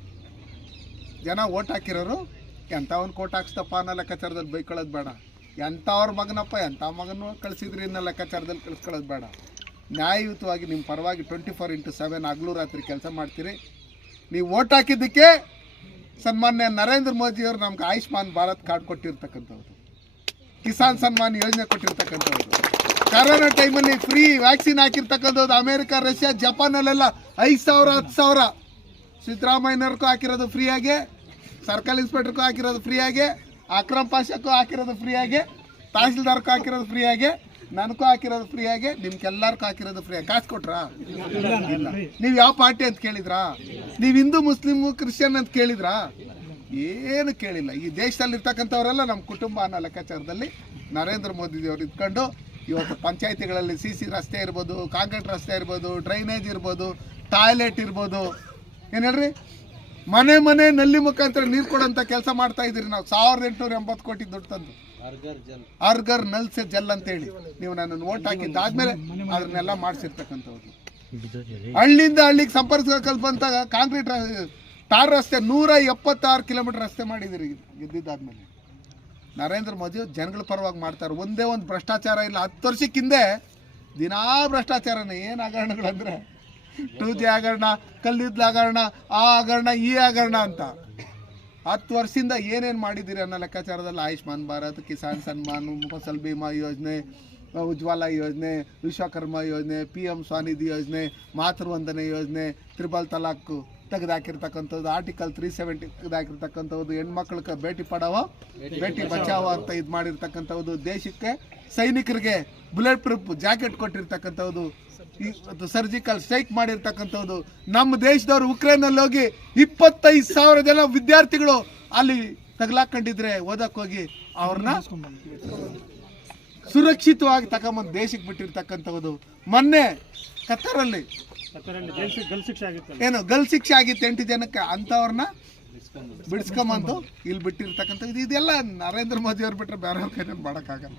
ಜನ ಓಟ್ ಹಾಕಿರೋರು, ಎಂಥವನ್ ಕೋಟ್ ಹಾಕ್ಸ್ತಪ್ಪ ಅನ್ನೋ ಲೆಕ್ಕಾಚಾರದಲ್ಲಿ ಬೈಕೊಳ್ಳೋದು ಬೇಡ. ಎಂಥವ್ರ ಮಗನಪ್ಪ, ಎಂಥ ಮಗನೂ ಕಳಿಸಿದ್ರಿ ಅನ್ನೋ ಲೆಕ್ಕಾಚಾರದಲ್ಲಿ ಕಳಿಸ್ಕೊಳ್ಳೋದು ಬೇಡ. ನ್ಯಾಯಯುತವಾಗಿ ನಿಮ್ಮ ಪರವಾಗಿ ಟ್ವೆಂಟಿ ಫೋರ್ ಇಂಟು ಸೆವೆನ್ ಹಗಲು ರಾತ್ರಿ ಕೆಲಸ ಮಾಡ್ತೀರಿ. ನೀವು ಓಟ್ ಹಾಕಿದ್ದಕ್ಕೆ ಸನ್ಮಾನ್ಯ ನರೇಂದ್ರ ಮೋದಿಯವರು ನಮ್ಗೆ ಆಯುಷ್ಮಾನ್ ಭಾರತ್ ಕಾರ್ಡ್ ಕೊಟ್ಟಿರ್ತಕ್ಕಂಥವ್ರು. ಕಿಸಾನ್ ಸನ್ಮಾನ್ ಯೋಜನೆ ಕೊಟ್ಟಿರ್ತಕ್ಕಂಥವ್ರು. ಕರೋನಾ ಟೈಮಲ್ಲಿ ಫ್ರೀ ವ್ಯಾಕ್ಸಿನ್ ಹಾಕಿರ್ತಕ್ಕಂಥದ್ದು ಅಮೇರಿಕಾ, ರಷ್ಯಾ, ಜಪಾನಲ್ಲೆಲ್ಲ ಐದು ಸಾವಿರ, ಹತ್ತು ಸಾವಿರ. ಸಿದ್ದರಾಮಯ್ಯನವ್ರಿಗೂ ಹಾಕಿರೋದು ಫ್ರೀಯಾಗೆ, ಸರ್ಕಲ್ ಇನ್ಸ್ಪೆಕ್ಟರ್ಗೂ ಹಾಕಿರೋದು ಫ್ರೀಯಾಗೆ, ಅಕ್ರಮ್ ಪಾಷಕ್ಕೂ ಹಾಕಿರೋದು ಫ್ರೀಯಾಗೆ, ತಹಸೀಲ್ದಾರ್ಗೂ ಹಾಕಿರೋದು ಫ್ರೀಯಾಗೆ, ನನಗೂ ಹಾಕಿರೋದು ಫ್ರೀಯಾಗೆ, ನಿಮ್ಗೆಲ್ಲರಿಗೂ ಹಾಕಿರೋದು ಫ್ರೀಯಾಗಿ. ಕಾಸು ಕೊಟ್ರಾ? ಇಲ್ಲ. ನೀವು ಯಾವ ಪಾರ್ಟಿ ಅಂತ ಕೇಳಿದ್ರಾ? ನೀವು ಹಿಂದೂ ಮುಸ್ಲಿಮ್ ಕ್ರಿಶ್ಚಿಯನ್ ಅಂತ ಕೇಳಿದ್ರಾ? ಏನು ಕೇಳಿಲ್ಲ. ಈ ದೇಶದಲ್ಲಿ ಇರ್ತಕ್ಕಂಥವರೆಲ್ಲ ನಮ್ಮ ಕುಟುಂಬ ಅನ್ನೋ ಲೆಕ್ಕಾಚಾರದಲ್ಲಿ ನರೇಂದ್ರ ಮೋದಿಜಿಯವರು ಇದ್ಕೊಂಡು ಇವತ್ತು ಪಂಚಾಯತಿಗಳಲ್ಲಿ ಸಿ ಸಿ ರಸ್ತೆ ಇರ್ಬೋದು, ಕಾಂಕ್ರೀಟ್ ರಸ್ತೆ ಇರ್ಬೋದು, ಡ್ರೈನೇಜ್ ಇರ್ಬೋದು, ಟಾಯ್ಲೆಟ್ ಇರ್ಬೋದು ಏನು ಹೇಳ್ರಿ? ಮನೆ ಮನೆ ನಲ್ಲಿ ಮುಖಾಂತರ ನೀರು ಕೊಡೋಂಥ ಕೆಲಸ ಮಾಡ್ತಾ ಇದ್ದೀರಿ ನಾವು. ಸಾವಿರದ ಎಂಟುನೂರ ಎಂಬತ್ತು ಕೋಟಿ ದುಡ್ಡು ತಂದು. ಅರ್ಗರ್ ನಲ್ಸೆ ಜಲ್ ಅಂತೇಳಿ. ನೀವು ನನ್ನನ್ನು ಓಟ್ ಹಾಕಿದ್ದಾದ್ಮೇಲೆ ಅದನ್ನೆಲ್ಲ ಮಾಡಿಸಿರ್ತಕ್ಕಂಥವ್ರು. ಹಳ್ಳಿಯಿಂದ ಹಳ್ಳಿಗೆ ಸಂಪರ್ಕ ಕಲ್ಪಂತಾಗ ಕಾಂಕ್ರೀಟ್ ತಾರ್ ಟಾರ್ ರಸ್ತೆ ನೂರ ಎಪ್ಪತ್ತಾರು ಕಿಲೋಮೀಟರ್ ರಸ್ತೆ ಮಾಡಿದಿರಿ ಗೆದ್ದಿದ್ದಾದ್ಮೇಲೆ ನರೇಂದ್ರ ಮೋದಿ ಜನಗಳ ಪರವಾಗಿ ಮಾಡ್ತಾರೆ. ಒಂದೇ ಒಂದು ಭ್ರಷ್ಟಾಚಾರ ಇಲ್ಲ. ಹತ್ತು ವರ್ಷಕ್ಕಿಂದೆ ದಿನಾ ಭ್ರಷ್ಟಾಚಾರನೇ ಏನು ಹಗರಣಗಳಂದ್ರೆ ಟೂ ಜಿ ಹಗರಣ ಕಲ್ಲಿದ್ದ ಹಗರಣ, ಆ ಹಗರಣ, ಈ ಆಗರಣ ಅಂತ. ಹತ್ತು ವರ್ಷದಿಂದ ಏನೇನು ಮಾಡಿದ್ದೀರಿ ಅನ್ನೋ ಲೆಕ್ಕಾಚಾರದಲ್ಲಿ ಆಯುಷ್ಮಾನ್ ಭಾರತ್, ಕಿಸಾನ್ ಸನ್ಮಾನ್, ಫಸಲ್ ಭೀಮಾ ಯೋಜನೆ, ಉಜ್ವಲ ಯೋಜನೆ, ವಿಶ್ವಕರ್ಮ ಯೋಜನೆ ಪಿ ಎಂ ಸ್ವಾನಿಧಿ ಯೋಜನೆ ಮಾತೃವಂದನೆ ಯೋಜನೆ, ತ್ರಿಬಲ್ ತಲಾಖ್ ತೆಗೆದಾಕಿರ್ತಕ್ಕಂಥದ್ದು, ಆರ್ಟಿಕಲ್ ತ್ರೀ ಸೆವೆಂಟಿ ತೆಗೆದಾಕಿರ್ತಕ್ಕಂಥದ್ದು, ಹೆಣ್ಮಕ್ಳಿಗೆ ಭೇಟಿ ಪಡವ ಭೇಟಿ ಬಚಾವ ಅಂತ ಇದು ಮಾಡಿರ್ತಕ್ಕಂಥದ್ದು, ದೇಶಕ್ಕೆ ಸೈನಿಕರಿಗೆ ಬುಲೆಟ್ ಪ್ರೂಫ್ ಜಾಕೆಟ್ ಕೊಟ್ಟಿರ್ತಕ್ಕಂಥದ್ದು ಸರ್ಜಿಕಲ್ ಸ್ಟ್ರೈಕ್ ಮಾಡಿರ್ತಕ್ಕಂಥದ್ದು. ನಮ್ಮ ದೇಶದವರು ಉಕ್ರೇನಲ್ಲಿ ಹೋಗಿ ಇಪ್ಪತ್ತೈದು ಸಾವಿರ ಜನ ವಿದ್ಯಾರ್ಥಿಗಳು ಅಲ್ಲಿ ತಗಲಾಕೊಂಡಿದ್ರೆ ಓದಕ್ಕೆ ಹೋಗಿ ಅವ್ರನ್ನ ಸುರಕ್ಷಿತವಾಗಿ ತಗೊಂಬಂದು ದೇಶಕ್ಕೆ ಬಿಟ್ಟಿರ್ತಕ್ಕಂಥದ್ದು. ಮೊನ್ನೆ ಕತ್ತರಲ್ಲಿ ಏನು ಗಲ್ ಶಿಕ್ಷೆ ಆಗಿತ್ತು ಎಂಟು ಜನಕ್ಕೆ ಅಂಥವ್ರನ್ನ ಬಿಡಿಸ್ಕೊಂಬಂದು ಇಲ್ಲಿ ಬಿಟ್ಟಿರ್ತಕ್ಕಂಥದ್ದು. ಇದೆಲ್ಲ ನರೇಂದ್ರ ಮೋದಿ ಅವ್ರು ಬಿಟ್ಟರೆ ಬೇರೆ ಕೈನಲ್ಲಿ ಮಾಡೋಕ್ಕಾಗಲ್ಲ.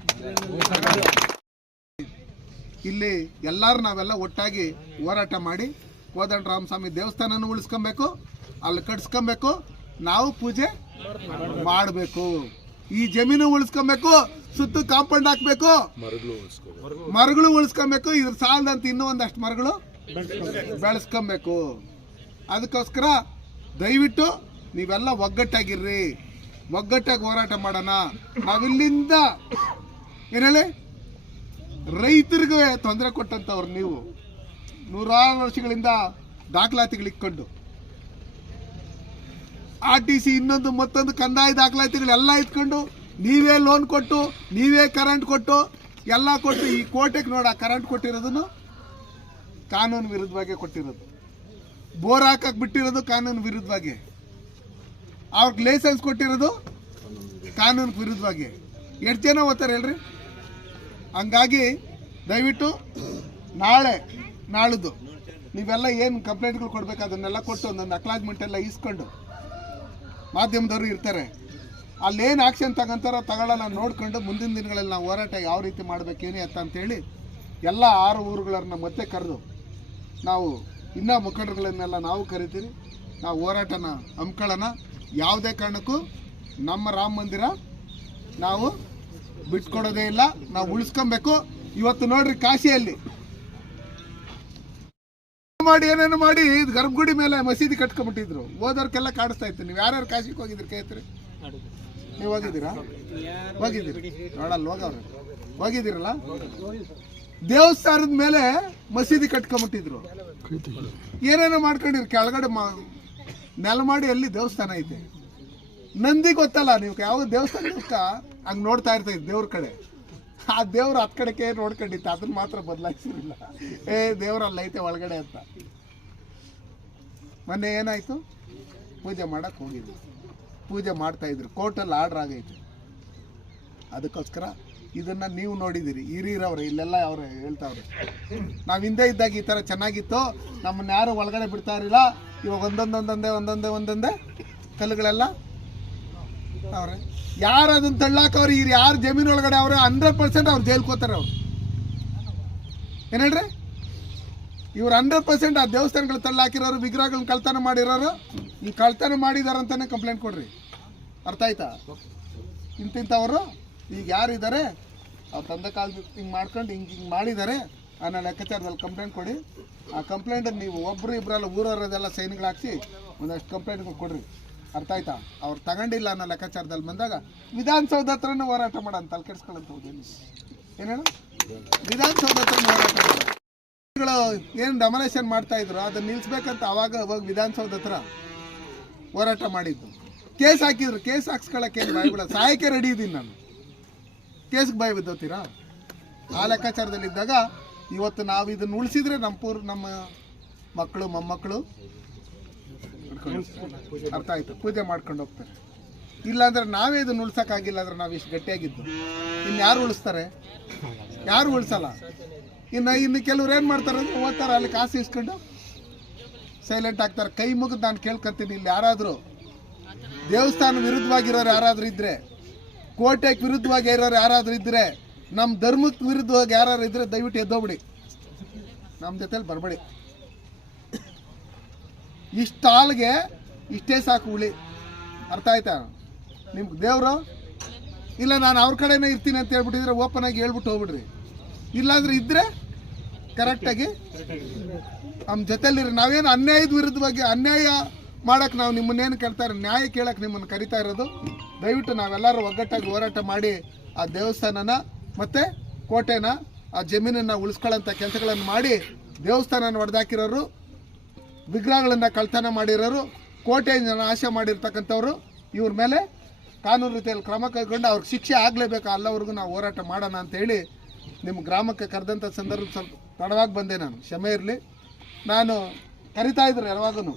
ಇಲ್ಲಿ ಎಲ್ಲರೂ ನಾವೆಲ್ಲ ಒಟ್ಟಾಗಿ ಹೋರಾಟ ಮಾಡಿ ಕೋದಂಡ ರಾಮಸ್ವಾಮಿ ದೇವಸ್ಥಾನನೂ ಉಳಿಸ್ಕೊಬೇಕು ಅಲ್ಲಿ ಕಟ್ಸ್ಕೊಬೇಕು ನಾವು ಪೂಜೆ ಮಾಡಬೇಕು. ಈ ಜಮೀನು ಉಳಿಸ್ಕೊಬೇಕು ಸುತ್ತ ಕಾಂಪೌಂಡ್ ಹಾಕ್ಬೇಕು. ಮರಗಳು ಉಳಿಸ್ಕೊಬೇಕು. ಇದ್ರ ಸಾಲದಂತ ಇನ್ನೂ ಒಂದಷ್ಟು ಮರಗಳು ಬೆಳೆಸ್ಕೊಬೇಕು. ಅದಕ್ಕೋಸ್ಕರ ದಯವಿಟ್ಟು ನೀವೆಲ್ಲ ಒಗ್ಗಟ್ಟಾಗಿರ್ರಿ. ಒಗ್ಗಟ್ಟಾಗಿ ಹೋರಾಟ ಮಾಡೋಣ. ನಾವಿಲ್ಲಿಂದ ಏನೇಳಿ ರೈತರಿಗೆ ತೊಂದರೆ ಕೊಟ್ಟಂತವ್ರು ನೀವು. ನೂರಾರು ವರ್ಷಗಳಿಂದ ದಾಖಲಾತಿಗಳು ಇಕ್ಕೊಂಡು. ಆರ್ ಟಿ ಸಿ ಇನ್ನೊಂದು ಮತ್ತೊಂದು ಕಂದಾಯ ದಾಖಲಾತಿಗಳೆಲ್ಲ ಇಟ್ಕೊಂಡು ನೀವೇ ಲೋನ್ ಕೊಟ್ಟು, ನೀವೇ ಕರೆಂಟ್ ಕೊಟ್ಟು, ಎಲ್ಲ ಕೊಟ್ಟು ಈ ಕೋಟೆಗೆ ನೋಡ ಕರೆಂಟ್ ಕೊಟ್ಟಿರೋದನ್ನು ಕಾನೂನು ವಿರುದ್ಧವಾಗಿ ಕೊಟ್ಟಿರೋದು. ಬೋರ್ ಹಾಕಕ್ಕೆ ಬಿಟ್ಟಿರೋದು ಕಾನೂನು ವಿರುದ್ಧವಾಗಿ. ಅವ್ರಿಗೆ ಲೈಸೆನ್ಸ್ ಕೊಟ್ಟಿರೋದು ಕಾನೂನು ವಿರುದ್ಧವಾಗಿ. ಎಷ್ಟು ಜನ ಓದ್ತಾರೆ ಹೇಳ್ರಿ? ಹಂಗಾಗಿ ದಯವಿಟ್ಟು ನಾಳೆ ನಾಳಿದ್ದು ನೀವೆಲ್ಲ ಏನು ಕಂಪ್ಲೇಂಟ್ಗಳು ಕೊಡಬೇಕು, ಅದನ್ನೆಲ್ಲ ಕೊಟ್ಟು ಒಂದೊಂದು ಅಕ್ಲಾಜ್ಮೆಂಟ್ ಎಲ್ಲ ಇಸ್ಕೊಂಡು ಮಾಧ್ಯಮದವರು ಇರ್ತಾರೆ. ಅಲ್ಲೇನು ಆಕ್ಷನ್ ತಗೊಂತಾರೋ ನಾನು ನೋಡ್ಕೊಂಡು ಮುಂದಿನ ದಿನಗಳಲ್ಲಿ ನಾವು ಹೋರಾಟ ಯಾವ ರೀತಿ ಮಾಡಬೇಕೇನೇ ಅಂತ ಅಂತೇಳಿ ಎಲ್ಲ ಆರು ಊರುಗಳನ್ನ ಮತ್ತೆ ಕರೆದು ನಾವು ಇನ್ನೂ ಮುಖಂಡರುಗಳನ್ನೆಲ್ಲ ನಾವು ಕರಿತೀರಿ. ನಾವು ಹೋರಾಟನ ಹಮ್ಕೊಳ್ಳೋಣ. ಯಾವುದೇ ಕಾರಣಕ್ಕೂ ನಮ್ಮ ರಾಮ ಮಂದಿರ ನಾವು ಬಿಟ್ಕೊಡೋದೇ ಇಲ್ಲ. ನಾವು ಉಳಿಸ್ಕೊಬೇಕು. ಇವತ್ತು ನೋಡ್ರಿ ಕಾಶಿಯಲ್ಲಿ. ಮಾಡಿ, ಏನೇನು ಮಾಡಿ, ಇದು ಗರ್ಭಗುಡಿ ಮೇಲೆ ಮಸೀದಿ ಕಟ್ಕೊಂಡ್ಬಿಟ್ಟಿದ್ರು. ಓದೋರ್ಕೆಲ್ಲ ಕಾಡಿಸ್ತಾ ಇತ್ತು. ನೀವು ಯಾರ್ಯಾರು ಕಾಶಿಗೆ ಹೋಗಿದ್ರಿ ಕೇಳ್ತೀರಿ? ನೀವು ಹೋಗಿದ್ದೀರಾ? ಹೋಗಿದ್ದೀರಿ. ನೋಡಲ್ಲ, ಹೋಗವ್ರೆ. ಹೋಗಿದ್ದೀರಲ್ಲ? ದೇವಸ್ಥಾನದ ಮೇಲೆ ಮಸೀದಿ ಕಟ್ಕೊಂಬಿಟ್ಟಿದ್ರು ಏನೇನೋ ಮಾಡ್ಕೊಂಡಿರಿ? ಕೆಳಗಡೆ ನೆಲ ಮಾಡಿ ಅಲ್ಲಿ ದೇವಸ್ಥಾನ ಐತೆ. ನಂದಿ ಗೊತ್ತಲ್ಲ, ನೀವು ಯಾವ ದೇವಸ್ಥಾನಕ್ಕ ಹಂಗೆ ನೋಡ್ತಾ ಇರ್ತೈತೆ ದೇವ್ರ ಕಡೆ. ಆ ದೇವ್ರು ಹತ್ ಕಡೆಗೆ ನೋಡ್ಕೊಂಡಿತ್ತು ಅದನ್ನ ಮಾತ್ರ ಬದಲಾಯಿಸಿರಲಿಲ್ಲ ಏ, ದೇವ್ರು ಅಲ್ಲೈತೆ ಒಳಗಡೆ ಅಂತ. ಮೊನ್ನೆ ಏನಾಯ್ತು? ಪೂಜೆ ಮಾಡಕ್ ಹೋಗಿದ್ವಿ. ಪೂಜೆ ಮಾಡ್ತಾ ಇದ್ರು. ಕೋರ್ಟಲ್ಲಿ ಆರ್ಡರ್ ಆಗೈತೆ. ಅದಕ್ಕೋಸ್ಕರ ಇದನ್ನ ನೀವು ನೋಡಿದಿರಿ ಹಿರಿಯರವ್ರೆ, ಇಲ್ಲೆಲ್ಲ ಅವ್ರೆ ಹೇಳ್ತಾವ್ರೆ. ನಾವು ಹಿಂದೆ ಇದ್ದಾಗ ಈ ಥರ ಚೆನ್ನಾಗಿತ್ತು. ನಮ್ಮನ್ನ ಯಾರು ಒಳಗಡೆ ಬಿಡ್ತಾ ಇರಲಿಲ್ಲ. ಇವಾಗ ಒಂದೊಂದೊಂದೊಂದೇ, ಒಂದೊಂದೇ ಒಂದೊಂದೇ ಕಲ್ಲುಗಳೆಲ್ಲ ಅವ್ರೆ. ಯಾರು ಅದನ್ನ ತಳ್ಳಾಕವ್ರಿ ಇವ್ರು ಯಾರು ಜಮೀನು ಒಳಗಡೆ ಅವ್ರೆ ಹಂಡ್ರೆಡ್ ಪರ್ಸೆಂಟ್ ಅವ್ರು ಜೈಲ್ಕೋತಾರೆ ಅವ್ರು. ಏನು ಹೇಳ್ರಿ? ಇವ್ರು ಹಂಡ್ರೆಡ್ ಪರ್ಸೆಂಟ್ ಆ ದೇವಸ್ಥಾನಗಳು ತಳ್ಳಾಕಿರೋರು ವಿಗ್ರಹಗಳನ್ನ ಕಳ್ತನ ಮಾಡಿರೋರು, ಈ ಕಳ್ತನ ಅಂತಾನೆ ಕಂಪ್ಲೇಂಟ್ ಕೊಡ್ರಿ. ಅರ್ಥ ಆಯ್ತಾ? ಇಂತಿಂಥವರು ಈಗ ಯಾರಿದ್ದಾರೆ ಅವ್ರು ತಂದೆ ಕಾಲದ ಹಿಂಗೆ ಮಾಡ್ಕೊಂಡು ಹಿಂಗೆ ಹಿಂಗೆ ಮಾಡಿದ್ದಾರೆ ಅನ್ನೋ ಲೆಕ್ಕಾಚಾರದಲ್ಲಿ ಕಂಪ್ಲೇಂಟ್ ಕೊಡಿ. ಆ ಕಂಪ್ಲೇಂಟ್ ನೀವು ಒಬ್ಬರು ಇಬ್ಬರಲ್ಲ ಊರವರದೆಲ್ಲ ಸೈನ್ಗಳು ಹಾಕ್ಸಿ ಒಂದಷ್ಟು ಕಂಪ್ಲೇಂಟ್ಗಳು ಕೊಡ್ರಿ. ಅರ್ಥ ಆಯ್ತಾ? ಅವ್ರು ತಗೊಂಡಿಲ್ಲ ಅನ್ನೋ ಲೆಕ್ಕಾಚಾರದಲ್ಲಿ ಬಂದಾಗ ವಿಧಾನಸೌಧ ಹತ್ರನೂ ಹೋರಾಟ ಮಾಡೋಣ ತಲೆ ಕೆಡ್ಸ್ಕೊಳ್ಳಂತ ಹೋದೇನು ವಿಧಾನಸೌಧ ಹತ್ರ ಹೋರಾಟ ಏನು ಡಮನೇಷನ್ ಮಾಡ್ತಾ ಇದ್ರು, ಅದನ್ನ ನಿಲ್ಸ್ಬೇಕಂತ ಅವಾಗ ಅವಾಗ ವಿಧಾನಸೌಧ ಹತ್ರ ಹೋರಾಟ ಮಾಡಿದ್ದು. ಕೇಸ್ ಹಾಕಿದ್ರು, ಕೇಸ್ ಹಾಕ್ಸ್ಕೊಳಕ್ಕೆ ಏನು ಭಯಬಿಡ ಸಹಾಯಕ್ಕೆ ರೆಡಿ ಇದ್ದೀನಿ ನಾನು. ಕೇಸ್ಗೆ ಭಯ ಬಿದ್ದೋತೀರಾ? ಆ ಲೆಕ್ಕಾಚಾರದಲ್ಲಿದ್ದಾಗ ಇವತ್ತು ನಾವು ಇದನ್ನು ಉಳಿಸಿದ್ರೆ ನಮ್ಮ ಪೂರ್ ನಮ್ಮ ಮಕ್ಕಳು, ಮೊಮ್ಮಕ್ಕಳು ಅರ್ಥ ಆಯ್ತು. ಪೂಜೆ ಮಾಡ್ಕೊಂಡು ಹೋಗ್ತಾರೆ. ಇಲ್ಲಾಂದ್ರೆ ನಾವೇ ಇದನ್ನ ಉಳ್ಸಕ್ಕಾಗಿಲ್ಲ ಅಂದ್ರೆ ನಾವು ಇಷ್ಟು ಗಟ್ಟಿಯಾಗಿದ್ದು. ಇನ್ನು ಯಾರು ಉಳಿಸ್ತಾರೆ? ಯಾರು ಉಳಿಸಲ್ಲ? ಇನ್ನು ಇನ್ನು ಕೆಲವ್ರು ಏನು ಮಾಡ್ತಾರೆ ಅಂದ್ರೆ ಓದ್ತಾರೆ, ಅಲ್ಲಿ ಕಾಸು ಇಸ್ಕೊಂಡು ಸೈಲೆಂಟ್ ಆಗ್ತಾರೆ. ಕೈ ಮುಗಿದು ನಾನು ಕೇಳ್ಕೊತೀನಿ, ಇಲ್ಲಿ ಯಾರಾದರೂ ದೇವಸ್ಥಾನ ವಿರುದ್ಧವಾಗಿರೋರು ಯಾರಾದರೂ ಇದ್ದರೆ ಕೋಟೆಗೆ ವಿರುದ್ಧವಾಗಿ ಇರೋರು ಯಾರಾದರೂ ಇದ್ದರೆ ನಮ್ಮ ಧರ್ಮಕ್ಕೆ ವಿರುದ್ಧವಾಗಿ ಯಾರಾದ್ರು ಇದ್ದರೆ ದಯವಿಟ್ಟು ಎದ್ದೋಗ್ಬಿಡಿ. ನಮ್ಮ ಜೊತೆಲಿ ಬರಬೇಡಿ. ಇಷ್ಟು ಹಾಲ್ಗೆ ಇಷ್ಟೇ ಸಾಕು ಉಳಿ ಅರ್ಥ ಆಯ್ತಾ? ನಿಮ್ಗೆ ದೇವರು, ಇಲ್ಲ ನಾನು ಅವ್ರ ಕಡೆನೇ ಇರ್ತೀನಿ ಅಂತ ಹೇಳ್ಬಿಟ್ಟಿದ್ರೆ ಓಪನ್ ಆಗಿ ಹೇಳ್ಬಿಟ್ಟು ಹೋಗ್ಬಿಡ್ರಿ. ಇಲ್ಲಾಂದ್ರೆ ಇದ್ರೆ ಕರೆಕ್ಟಾಗಿ ನಮ್ಮ ಜೊತೆಲಿರಿ. ನಾವೇನು ಅನ್ಯಾಯದ ವಿರುದ್ಧವಾಗಿ ಅನ್ಯಾಯ ಮಾಡಕ್ಕೆ ನಾವು ನಿಮ್ಮನ್ನೇನು ಕೇಳ್ತಾರೆ, ನ್ಯಾಯ ಕೇಳಕ್ಕೆ ನಿಮ್ಮನ್ನು ಕರಿತಾ ಇರೋದು. ದಯವಿಟ್ಟು ನಾವೆಲ್ಲರೂ ಒಗ್ಗಟ್ಟಾಗಿ ಹೋರಾಟ ಮಾಡಿ ಆ ದೇವಸ್ಥಾನನ ಮತ್ತು ಕೋಟೆನ, ಆ ಜಮೀನನ್ನು ಉಳಿಸ್ಕೊಳ್ಳೋಂಥ ಕೆಲಸಗಳನ್ನು ಮಾಡಿ ದೇವಸ್ಥಾನನ ಹೊಡೆದಾಕಿರೋರು ವಿಗ್ರಹಗಳನ್ನು ಕಳ್ತನ ಮಾಡಿರೋರು ಕೋಟೆಯನ್ನು ನಾಶ ಮಾಡಿರ್ತಕ್ಕಂಥವ್ರು, ಇವ್ರ ಮೇಲೆ ಕಾನೂನು ರೀತಿಯಲ್ಲಿ ಕ್ರಮ ಕೈಗೊಂಡು ಅವ್ರಿಗೆ ಶಿಕ್ಷೆ ಆಗಲೇಬೇಕು? ಅಲ್ಲವರೆಗೂ ನಾವು ಹೋರಾಟ ಮಾಡೋಣ ಅಂತೇಳಿ ನಿಮ್ಮ ಗ್ರಾಮಕ್ಕೆ ಕರೆದಂಥ ಸಂದರ್ಭ ಸ್ವಲ್ಪ ತಡವಾಗಿ ಬಂದೆ ನಾನು. ಕ್ಷಮೆ ಇರಲಿ. ನಾನು ಕರಿತಾ ಇದ್ರು ಯಾವಾಗೂ